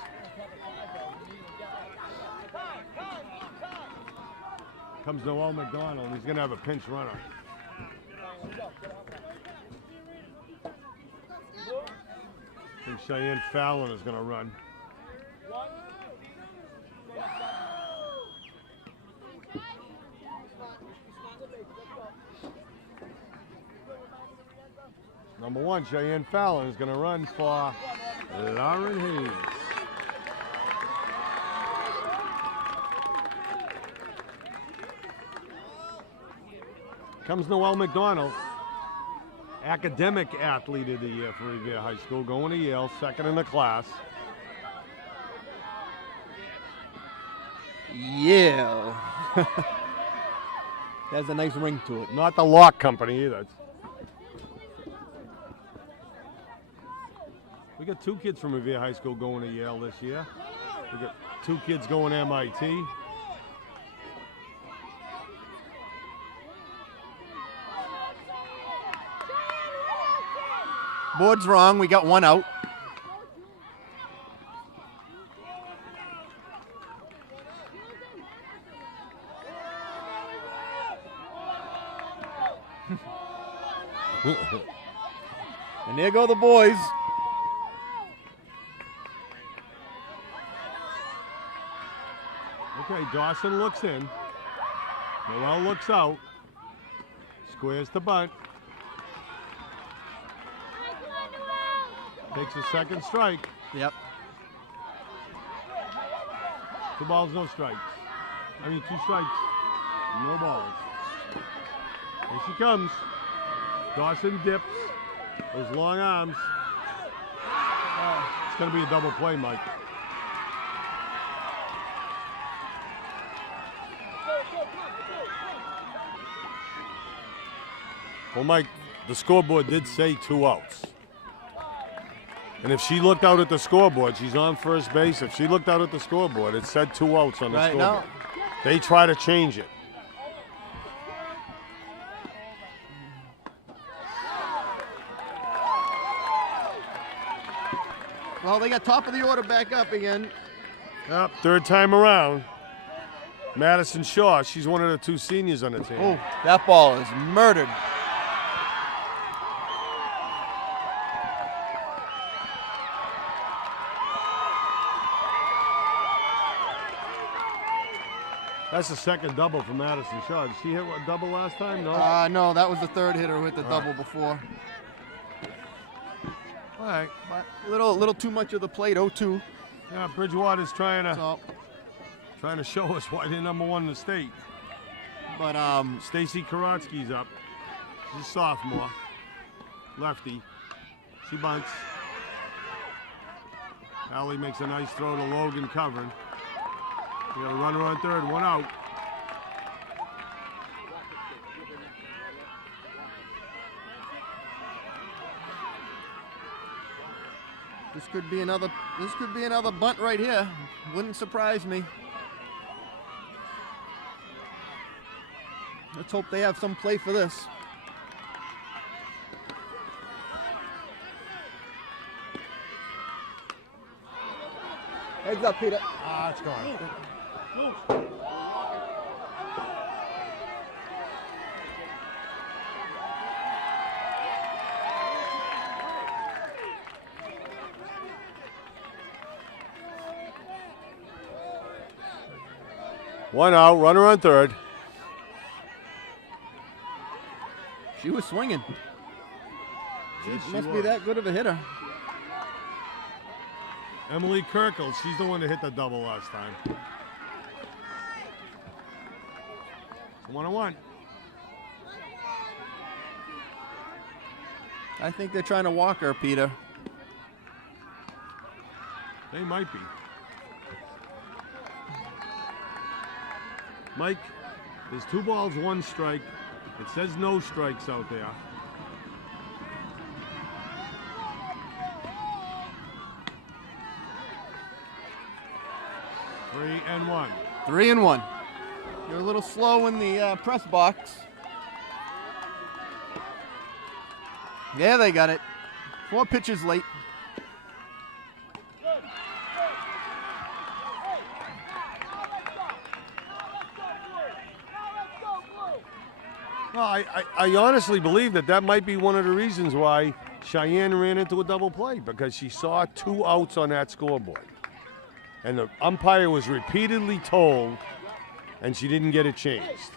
Comes Noel McDonald. He's going to have a pinch runner. I think Cheyenne Fallon is going to run. Number 1, Cheyenne Fallon is going to run for Lauren Hayes. Comes Noel McDonald, academic athlete of the year for Revere High School, going to Yale, 2nd in the class. Yeah. Has a nice ring to it. Not the lock company either. We got 2 kids from Revere High School going to Yale this year. We got 2 kids going to MIT. Board's wrong. We got 1 out. And there go the boys. Okay, Dawson looks in. Noel looks out. Squares the bunt. Takes a 2nd strike. Yep. 2 balls, no strikes. 2 strikes, no balls. Here she comes. Dawson dips. Those long arms. It's going to be a double play, Mike. Well, Mike, the scoreboard did say 2 outs. And if she looked out at the scoreboard, she's on first base. If she looked out at the scoreboard, it said 2 outs on the scoreboard. Now. They try to change it. Well, they got top of the order back up again. Yep, 3rd time around. Madison Shaw, she's one of the 2 seniors on the team. Oh, that ball is murdered. That's the 2nd double for Madison Shaw. Did she hit a double last time? No? No, that was the 3rd hitter who hit the double before. All right. But a little too much of the plate, 0-2. Yeah, Bridgewater's trying to show us why they're number 1 in the state. But Stacy Karatsky's up. She's a sophomore. Lefty. She bunts. Allie makes a nice throw to Logan covering. We got a runner on 3rd, 1 out. this could be another bunt right here. Wouldn't surprise me. Let's hope they have some play for this. Heads up, Peter. Ah, it's gone. One out, runner on third. She was swinging. Yes, She she must be was. that good of a hitter. Emily Kirkle, she's the one that hit the double last time. 1-1. I think they're trying to walk her, Peter. They might be. Mike, there's 2 balls, 1 strike. It says no strikes out there. Three and one. 3-1. You're a little slow in the press box. Yeah, they got it. 4 pitches late. Well, I honestly believe that might be one of the reasons why Cheyenne ran into a double play, because she saw 2 outs on that scoreboard. And the umpire was repeatedly told, and she didn't get it changed.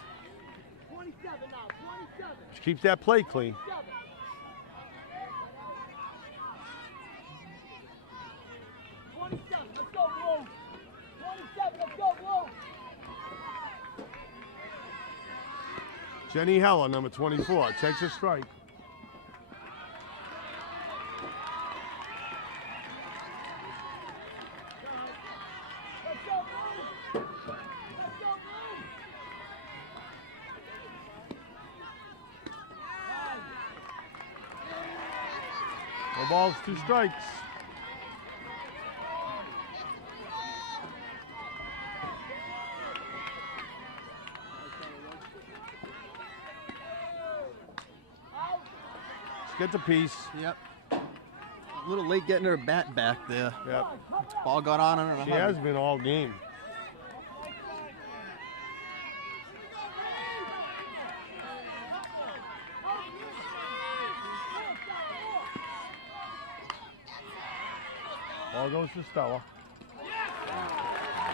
She keeps that play clean. Jenny Heller, number 24, takes a strike. No balls, 2 strikes. Gets a piece. Yep. A little late getting her bat back there. Yep. Ball got on her. She has been all game. Ball goes to Stella.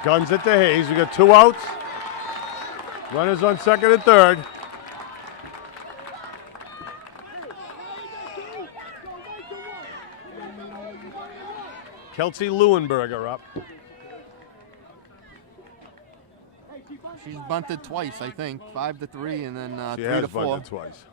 Guns at the Hayes. We got 2 outs. Runners on second and third. Kelsey Leuenberger up. She's bunted twice, I think. 5-3, and then She 3-4. has bunted twice.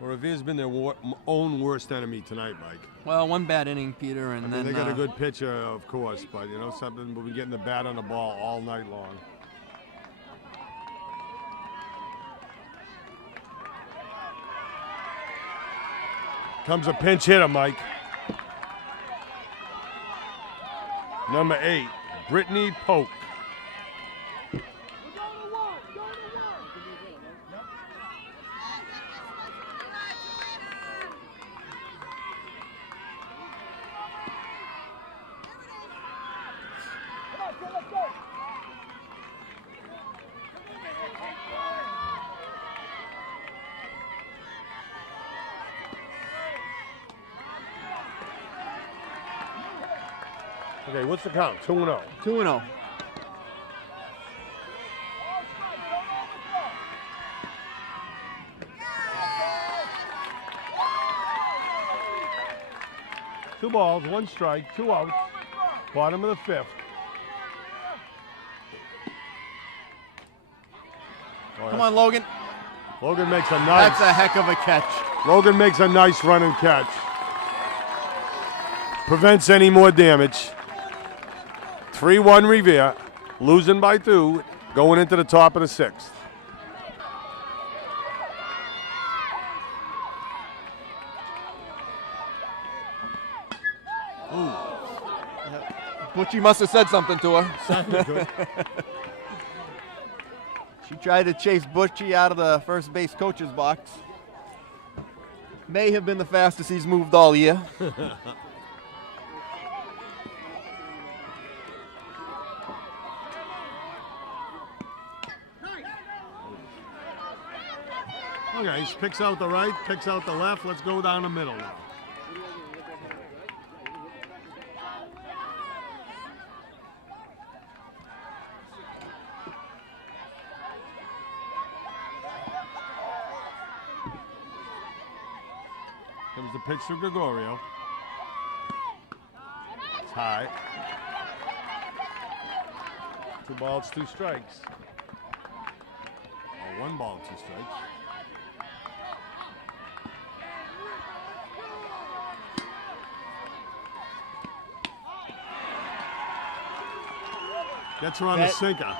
Revere's been their own worst enemy tonight, Mike. Well, 1 bad inning, Peter, and then they got a good pitcher, of course, but you know something, we'll be getting the bat on the ball all night long. Comes a pinch hitter, Mike. Number 8, Brittany Polk. Okay, what's the count? 2-0. 2-0. Two balls, 1 strike, 2 outs. Bottom of the 5th. Come on, Logan. Logan makes a nice. That's a heck of a catch. Logan makes a nice run and catch. Prevents any more damage. 3-1 Revere, losing by 2, going into the top of the 6th. Butchie must have said something to her. Sounded good. She tried to chase Butchie out of the first base coach's box. May have been the fastest he's moved all year. Okay, he picks out the right, picks out the left. Let's go down the middle now. Comes the pitch to Gregorio. It's high. 2 balls, 2 strikes. Oh, 1 ball, 2 strikes. Gets her on the sinker.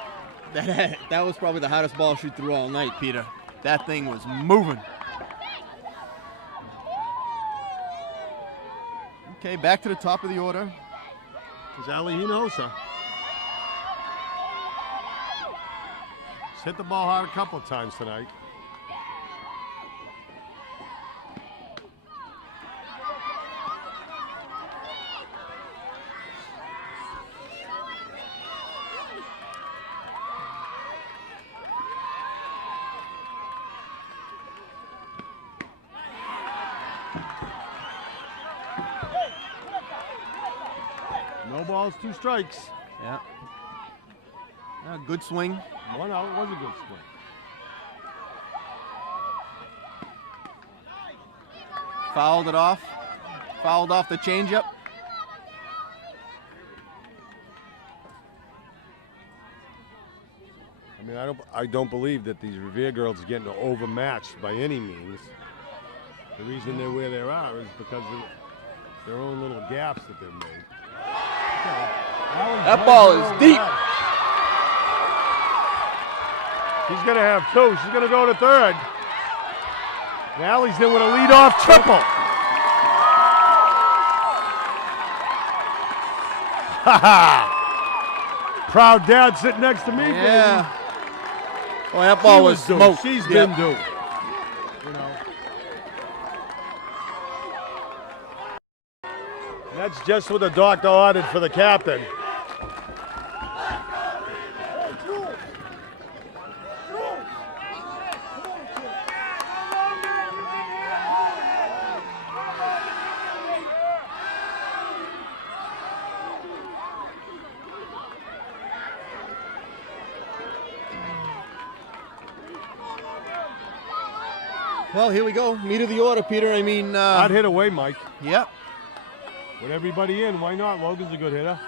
That was probably the hottest ball she threw all night, Peter. That thing was moving. Okay, back to the top of the order. It's Ali Hinosa. He's hit the ball hard a couple of times tonight. No balls, 2 strikes. Yeah. Good swing. 1 out was a good swing. Fouled it off. Fouled off the changeup. I mean, I don't believe that these Revere girls are getting overmatched by any means. The reason they're where they are is because of their own little gaps that they've made. That ball is deep. She's going to have 2. She's going to go to third. And Allie's in with a leadoff triple. Ha ha! Proud dad sitting next to me. Yeah. Baby. Well, that ball was due. smoked. She's been due. You know. That's just what the doctor ordered for the captain. Well, here we go. Meat of the order, Peter. I mean, I'd hit away, Mike. Yep. With everybody in, why not? Logan's a good hitter.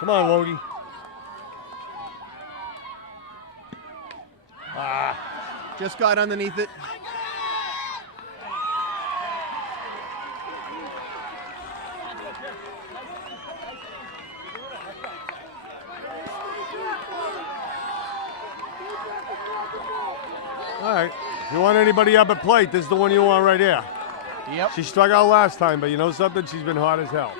Come on, Logie. Just got underneath it. All right. If you want anybody up at plate, this is the one you want right here. Yep. She struck out last time, but you know something? She's been hot as hell.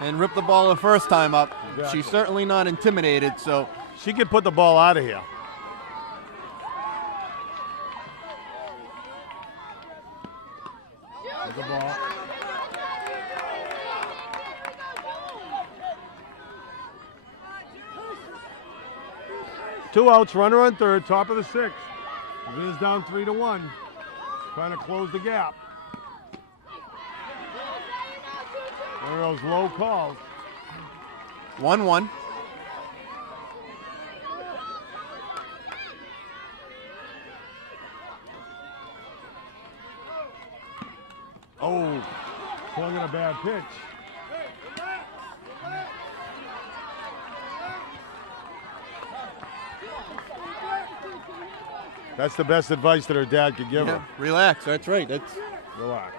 And ripped the ball the first time up. Exactly. She's certainly not intimidated, so. She can put the ball out of here. There's the ball. Two outs, runner on third, top of the 6th. Revere's down 3-1. Trying to close the gap. One of those low calls. 1-1. Oh, swung at a bad pitch. That's the best advice that her dad could give her. Relax, that's right. That's Relax.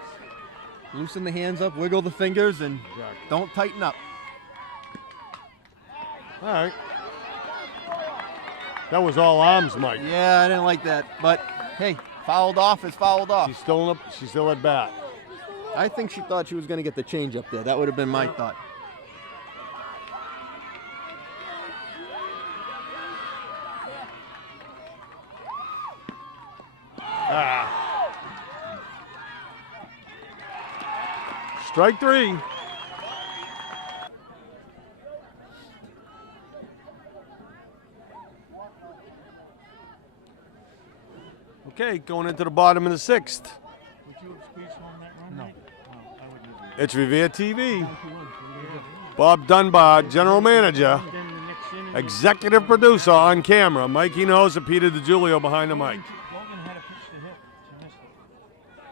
loosen the hands up, wiggle the fingers, and Exactly. don't tighten up. All right. That was all arms, Mike. Yeah, I didn't like that. But, hey, fouled off is fouled off. She's still at bat. I think she thought she was going to get the change up there. That would have been my thought. Strike 3. Okay, going into the bottom of the 6th. Would you have squeezed on that run? No. I wouldn't have. It's Revere TV. Bob Dunbar, general manager, Then the next inning, executive producer on camera. Mikey knows and Peter DiGiulio behind the mic. Logan had a pitch to hit. She missed it.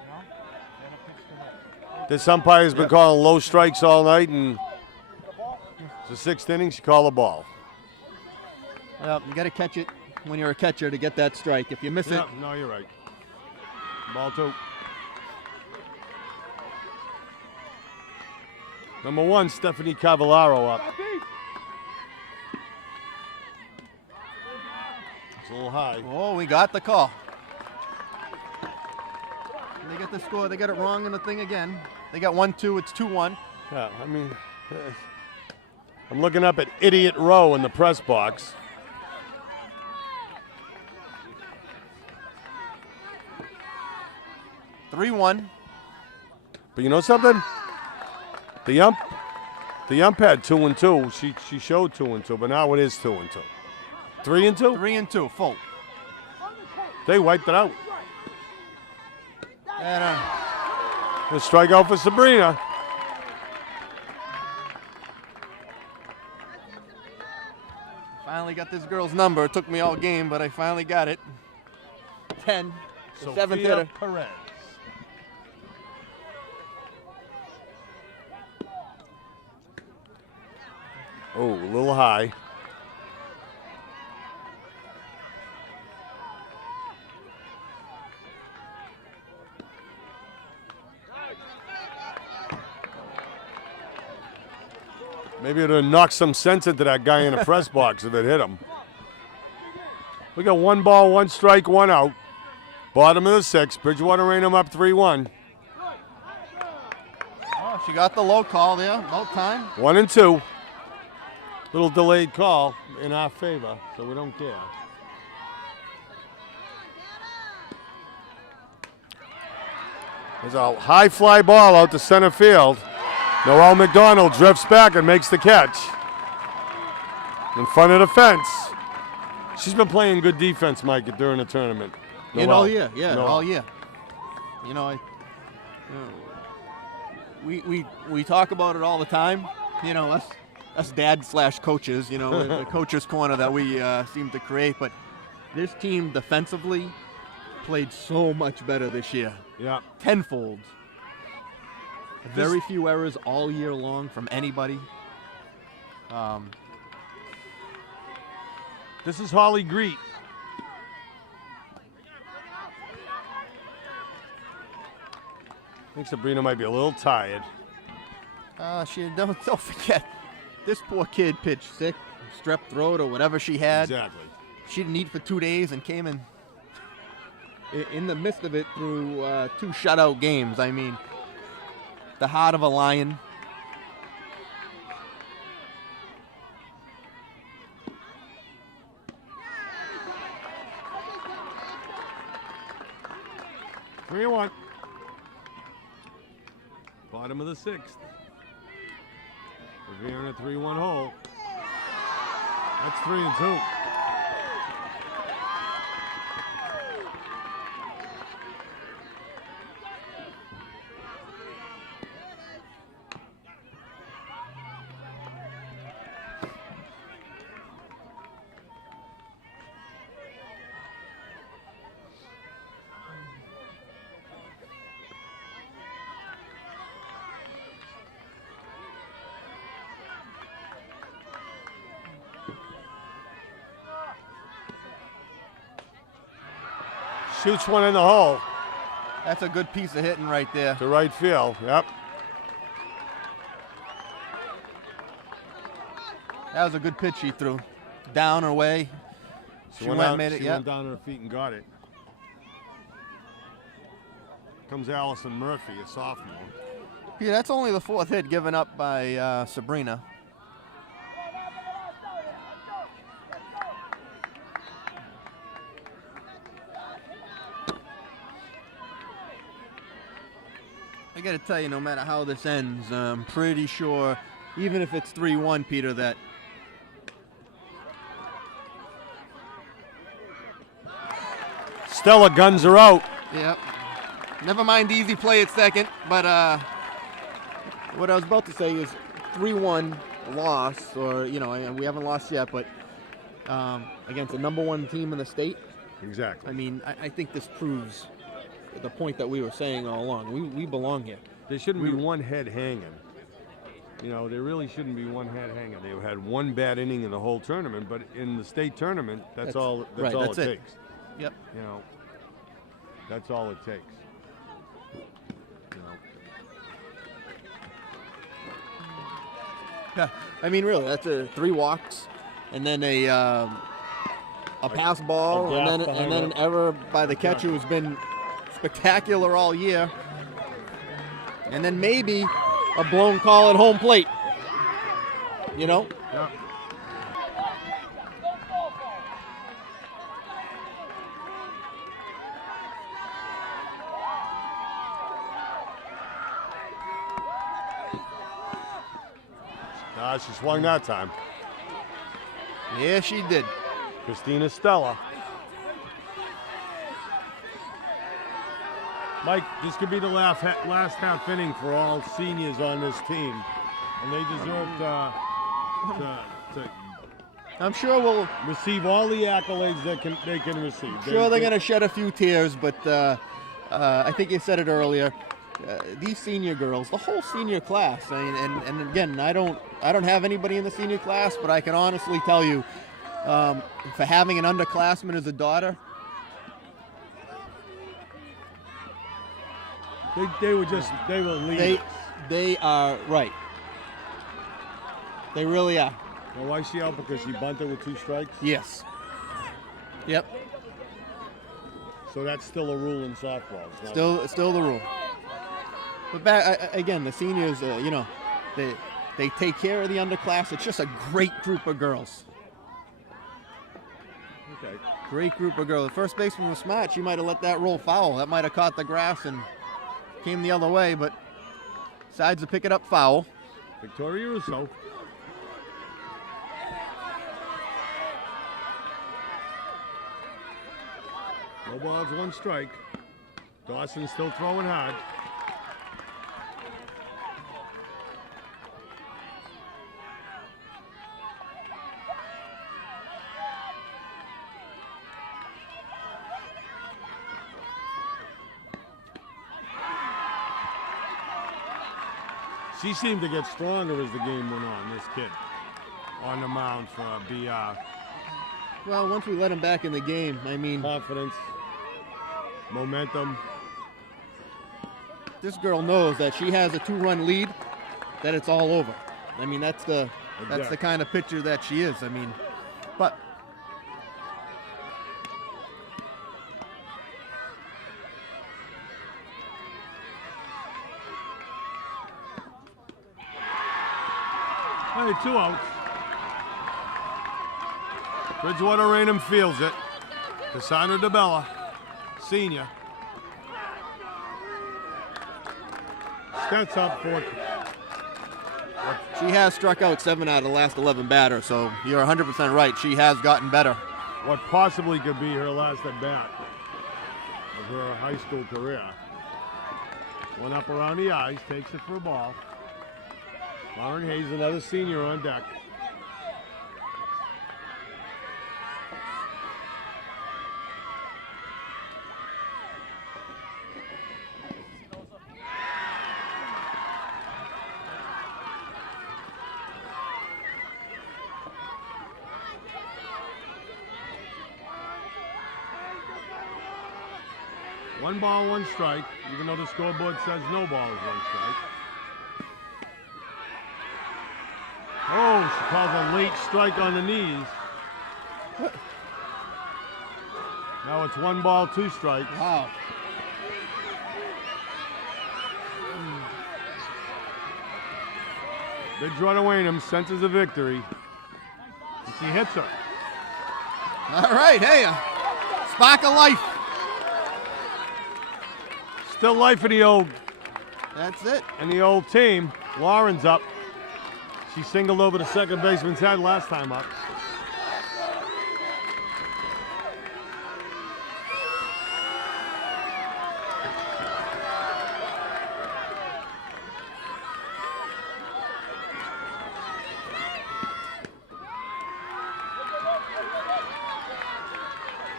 You know? Had a pitch to hit. This umpire's been calling low strikes all night, and it's the 6th inning. She called a ball. Well, you got to catch it when you're a catcher to get that strike. If you miss it, No, you're right. Ball 2. Number 1, Stephanie Cavallaro up. It's a little high. oh, we got the call. They get the score. They got it wrong in the thing again. They got 1-2. It's 2-1. Yeah, I mean, I'm looking up at Idiot Row in the press box. Three-1. But you know something? The ump had 2 and 2. She showed 2 and 2, but now it is 2 and 2. 3 and 2? 3-2. Full. They wiped it out. And, A strikeout for Sabrina. finally got this girl's number. It took me all game, but I finally got it. 10. The 7th hitter. Perez. Oh, a little high. Maybe it would have knocked some sense into that guy in the press box if it hit him. We got 1 ball, 1 strike, 1 out. Bottom of the 6th. Bridgewater-Raynham up 3-1. Oh, she got the low call there. About time. 1 and 2. Little delayed call in our favor, so we don't care. There's a high fly ball out to center field. Noel McDonald drifts back and makes the catch. In front of the fence. She's been playing good defense, Mike, during the tournament. All year, yeah, Noel. all year. You know, we talk about it all the time. You know, us dad/coaches. You know, the coaches' corner that we seem to create. But this team defensively played so much better this year. Yeah. Tenfold. Very few errors all year long from anybody. This is Holly Greet. I think Sabrina might be a little tired. Don't forget, this poor kid pitched sick, strep throat or whatever she had. Exactly. She didn't eat for 2 days and came in the midst of it through 2 shutout games. I mean, the heart of a lion. Three and 1. Bottom of the 6th. Revere in a 3-1 hole. That's 3 and 2. Shoots one in the hole. That's a good piece of hitting right there. To right field. Yep. That was a good pitch he threw. Down or away. She went, made it, She yep. went down to her feet and got it. Comes Allison Murphy, a sophomore. Yeah, that's only the 4th hit given up by Sabrina. I got to tell you, no matter how this ends, I'm pretty sure, even if it's 3-1, Peter, that Stella guns her out. Yep. Never mind the easy play at second, but what I was about to say is 3-1 loss, or, you know, we haven't lost yet, but against the #1 team in the state. Exactly. I mean, I think this proves the point that we were saying all along. We belong here. There shouldn't be one head hanging. You know, there really shouldn't be one head hanging. They've had one bad inning in the whole tournament, but in the state tournament, that's all it takes. Yep. You know, that's all it takes. You know. Yeah, I mean, really, that's 3 walks, and then a pass ball, and then an error by the catcher who's been spectacular all year, and then maybe a blown call at home plate. You know. Yeah. She swung that time. Yeah, she did. Christina Stella. Mike, this could be the last half inning for all seniors on this team, and they deserve to I'm sure we'll receive all the accolades they can receive. Sure, they're going to shed a few tears, but I think you said it earlier. These senior girls, the whole senior class. I mean, and again, I don't have anybody in the senior class, but I can honestly tell you, for having an underclassman as a daughter, they were leaders. They are right. They really are. Well, why is she out? Because she bunted with 2 strikes? Yes. Yep. So that's still a rule in softball. Still the rule. But back again, the seniors, you know, they take care of the underclass. It's just a great group of girls. Okay. Great group of girls. The first baseman was smart. She might have let that roll foul. That might have caught the grass and came the other way, but decides to pick it up foul. Victoria Russo. No balls, 1 strike. Dawson still throwing hard. She seemed to get stronger as the game went on, this kid, on the mound for BR. Well, once we let him back in the game, I mean, confidence, momentum. This girl knows that she has a 2-run lead, that it's all over. I mean, that's the kind of pitcher that she is. I mean, but all right, 2 outs. Bridgewater-Raynham fields it. Cassandra DeBella, senior. Stats up for. She has struck out 7 out of the last 11 batters, so you're 100% right. She has gotten better. What possibly could be her last at bat of her high school career. One up around the eyes, takes it for a ball. Lauren Hayes, another senior on deck. One ball, 1 strike, even though the scoreboard says no balls, 1 strike. Oh, she calls a late strike on the knees. Now it's 1 ball, 2 strikes. Wow. Bridgewater-Raynham senses a victory. And she hits her. All right, hey, spark of life. Still life in the old That's it. team. Lauren's up. She singled over the second baseman's head last time up.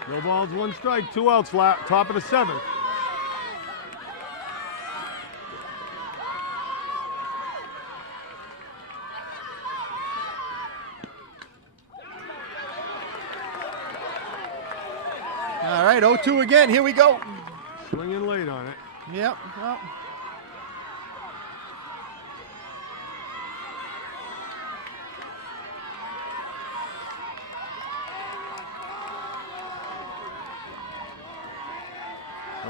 No balls, 1 strike, 2 outs, top of the 7th. All right, 0-2 again. Here we go. Swinging late on it. Yep. Well.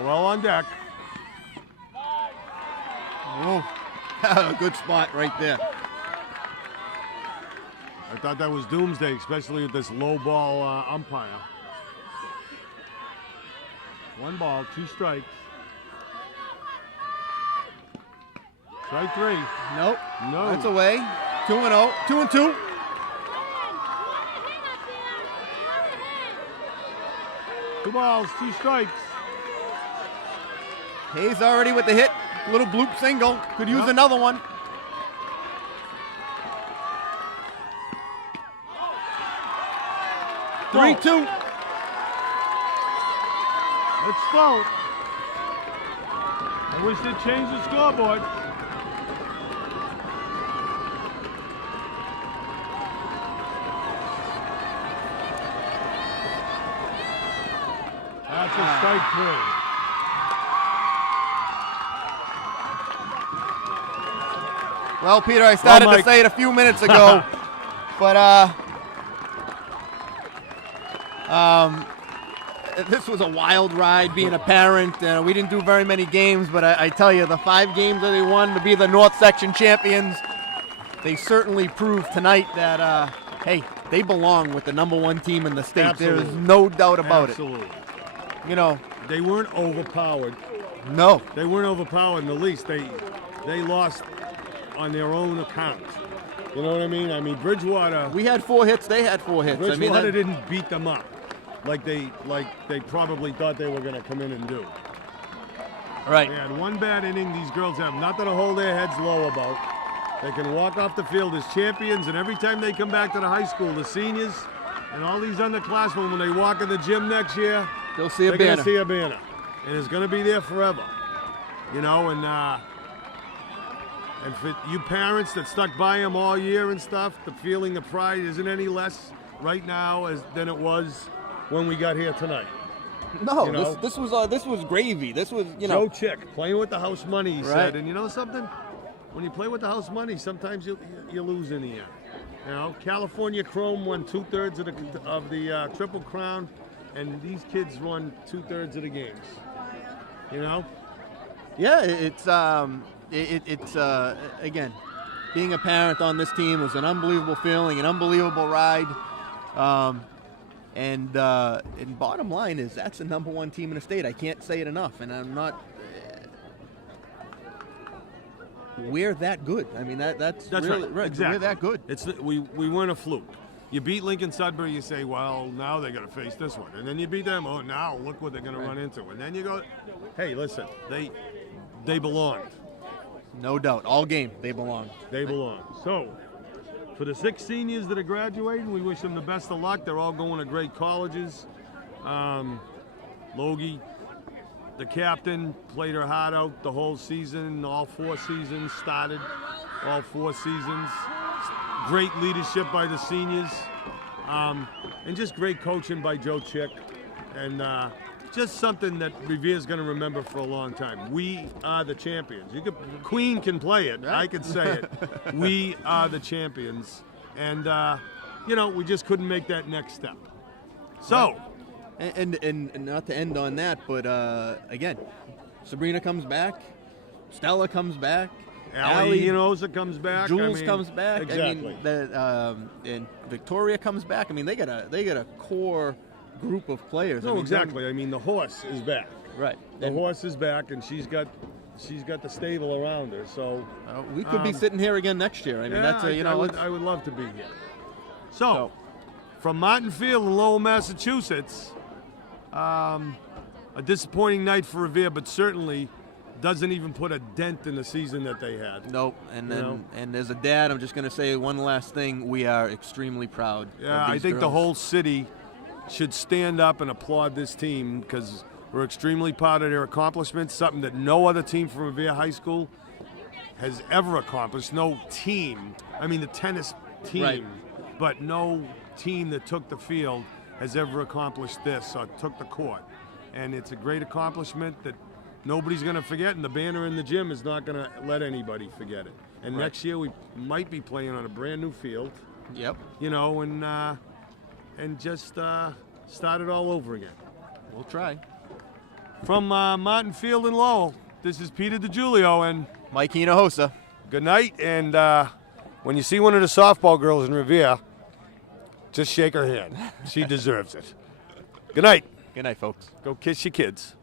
Well on deck. Oh, a good spot right there. I thought that was doomsday, especially with this low ball umpire. 1 ball, 2 strikes. Strike 3. Nope. No. That's away. 2-0. 2-2. Two balls, 2 strikes. Hayes already with the hit. Little bloop single. Could use another one. Go. 3-2. Let's go. I wish they'd change the scoreboard. That's a strike 3. Well, Peter, I started to say it a few minutes ago, but this was a wild ride being a parent. We didn't do very many games, but I tell you, the 5 games that they won to be the North Section champions, they certainly proved tonight that, hey, they belong with the #1 team in the state. Absolutely. There is no doubt about Absolutely. it. You know, They weren't overpowered. no. They weren't overpowered in the least. They lost on their own account. You know what I mean? I mean, Bridgewater. We had 4 hits. They had 4 hits. Bridgewater didn't beat them up like they probably thought they were going to come in and do. Right. They had 1 bad inning. These girls have nothing to hold their heads low about. They can walk off the field as champions, and every time they come back to the high school, the seniors and all these underclassmen, when they walk in the gym next year, They'll see a they're banner. going to see a banner, and it's going to be there forever. You know, and for you parents that stuck by them all year and stuff, the feeling of pride isn't any less right now than it was when we got here tonight. No, You know? this was gravy. This was, Joe Chick playing with the house money, he Right. said, and you know something? When you play with the house money, sometimes you lose in the end. You know, California Chrome won 2/3 of the Triple Crown, and these kids won 2/3 of the games. You know? Yeah, it's again, being a parent on this team was an unbelievable feeling, an unbelievable ride. And bottom line is that's the #1 team in the state. I can't say it enough, and I'm not. We're that good. I mean, that's really right. Exactly. We're that good. We weren't a fluke. You beat Lincoln Sudbury, you say, well, now they're going to face this one. And then you beat them, oh, now look what they're going to run into. And then you go, hey, listen, they belonged. No doubt. All game, they belong. They belong. So, for the 6 seniors that are graduating, we wish them the best of luck. They're all going to great colleges. Logie, the captain, played her heart out the whole season, all 4 seasons, started all 4 seasons. Great leadership by the seniors, and just great coaching by Joe Chick, and just something that Revere's going to remember for a long time. We are the champions. Queen can play it. Right. I can say it. We are the champions, and you know, we just couldn't make that next step. So, And not to end on that, but again, Sabrina comes back, Stella comes back, Allie Enosa comes back. Jules comes back. Exactly. I mean, and Victoria comes back. I mean, they got a core group of players. No, I mean, exactly. I mean, the horse is back. Right. The horse is back, and she's got the stable around her. So we could be sitting here again next year. I mean, yeah, that's I would love to be here. So from Martin Field in Lowell, Massachusetts, a disappointing night for Revere, but certainly doesn't even put a dent in the season that they had. Nope. And as a dad, I'm just going to say one last thing. We are extremely proud. Yeah, of I these think girls. the whole city should stand up and applaud this team because we're extremely proud of their accomplishments, something that no other team from Revere High School has ever accomplished. No team, I mean the tennis team, Right. but no team that took the field has ever accomplished this or took the court. And it's a great accomplishment that nobody's going to forget, and the banner in the gym is not going to let anybody forget it. And Right. next year we might be playing on a brand new field, Yep. and just start it all over again. We'll try. From Martin Field in Lowell, this is Peter DiGiulio, and Mike Hinojosa. good night. And when you see one of the softball girls in Revere, just shake her hand. She deserves it. Good night. Good night, folks. Go kiss your kids.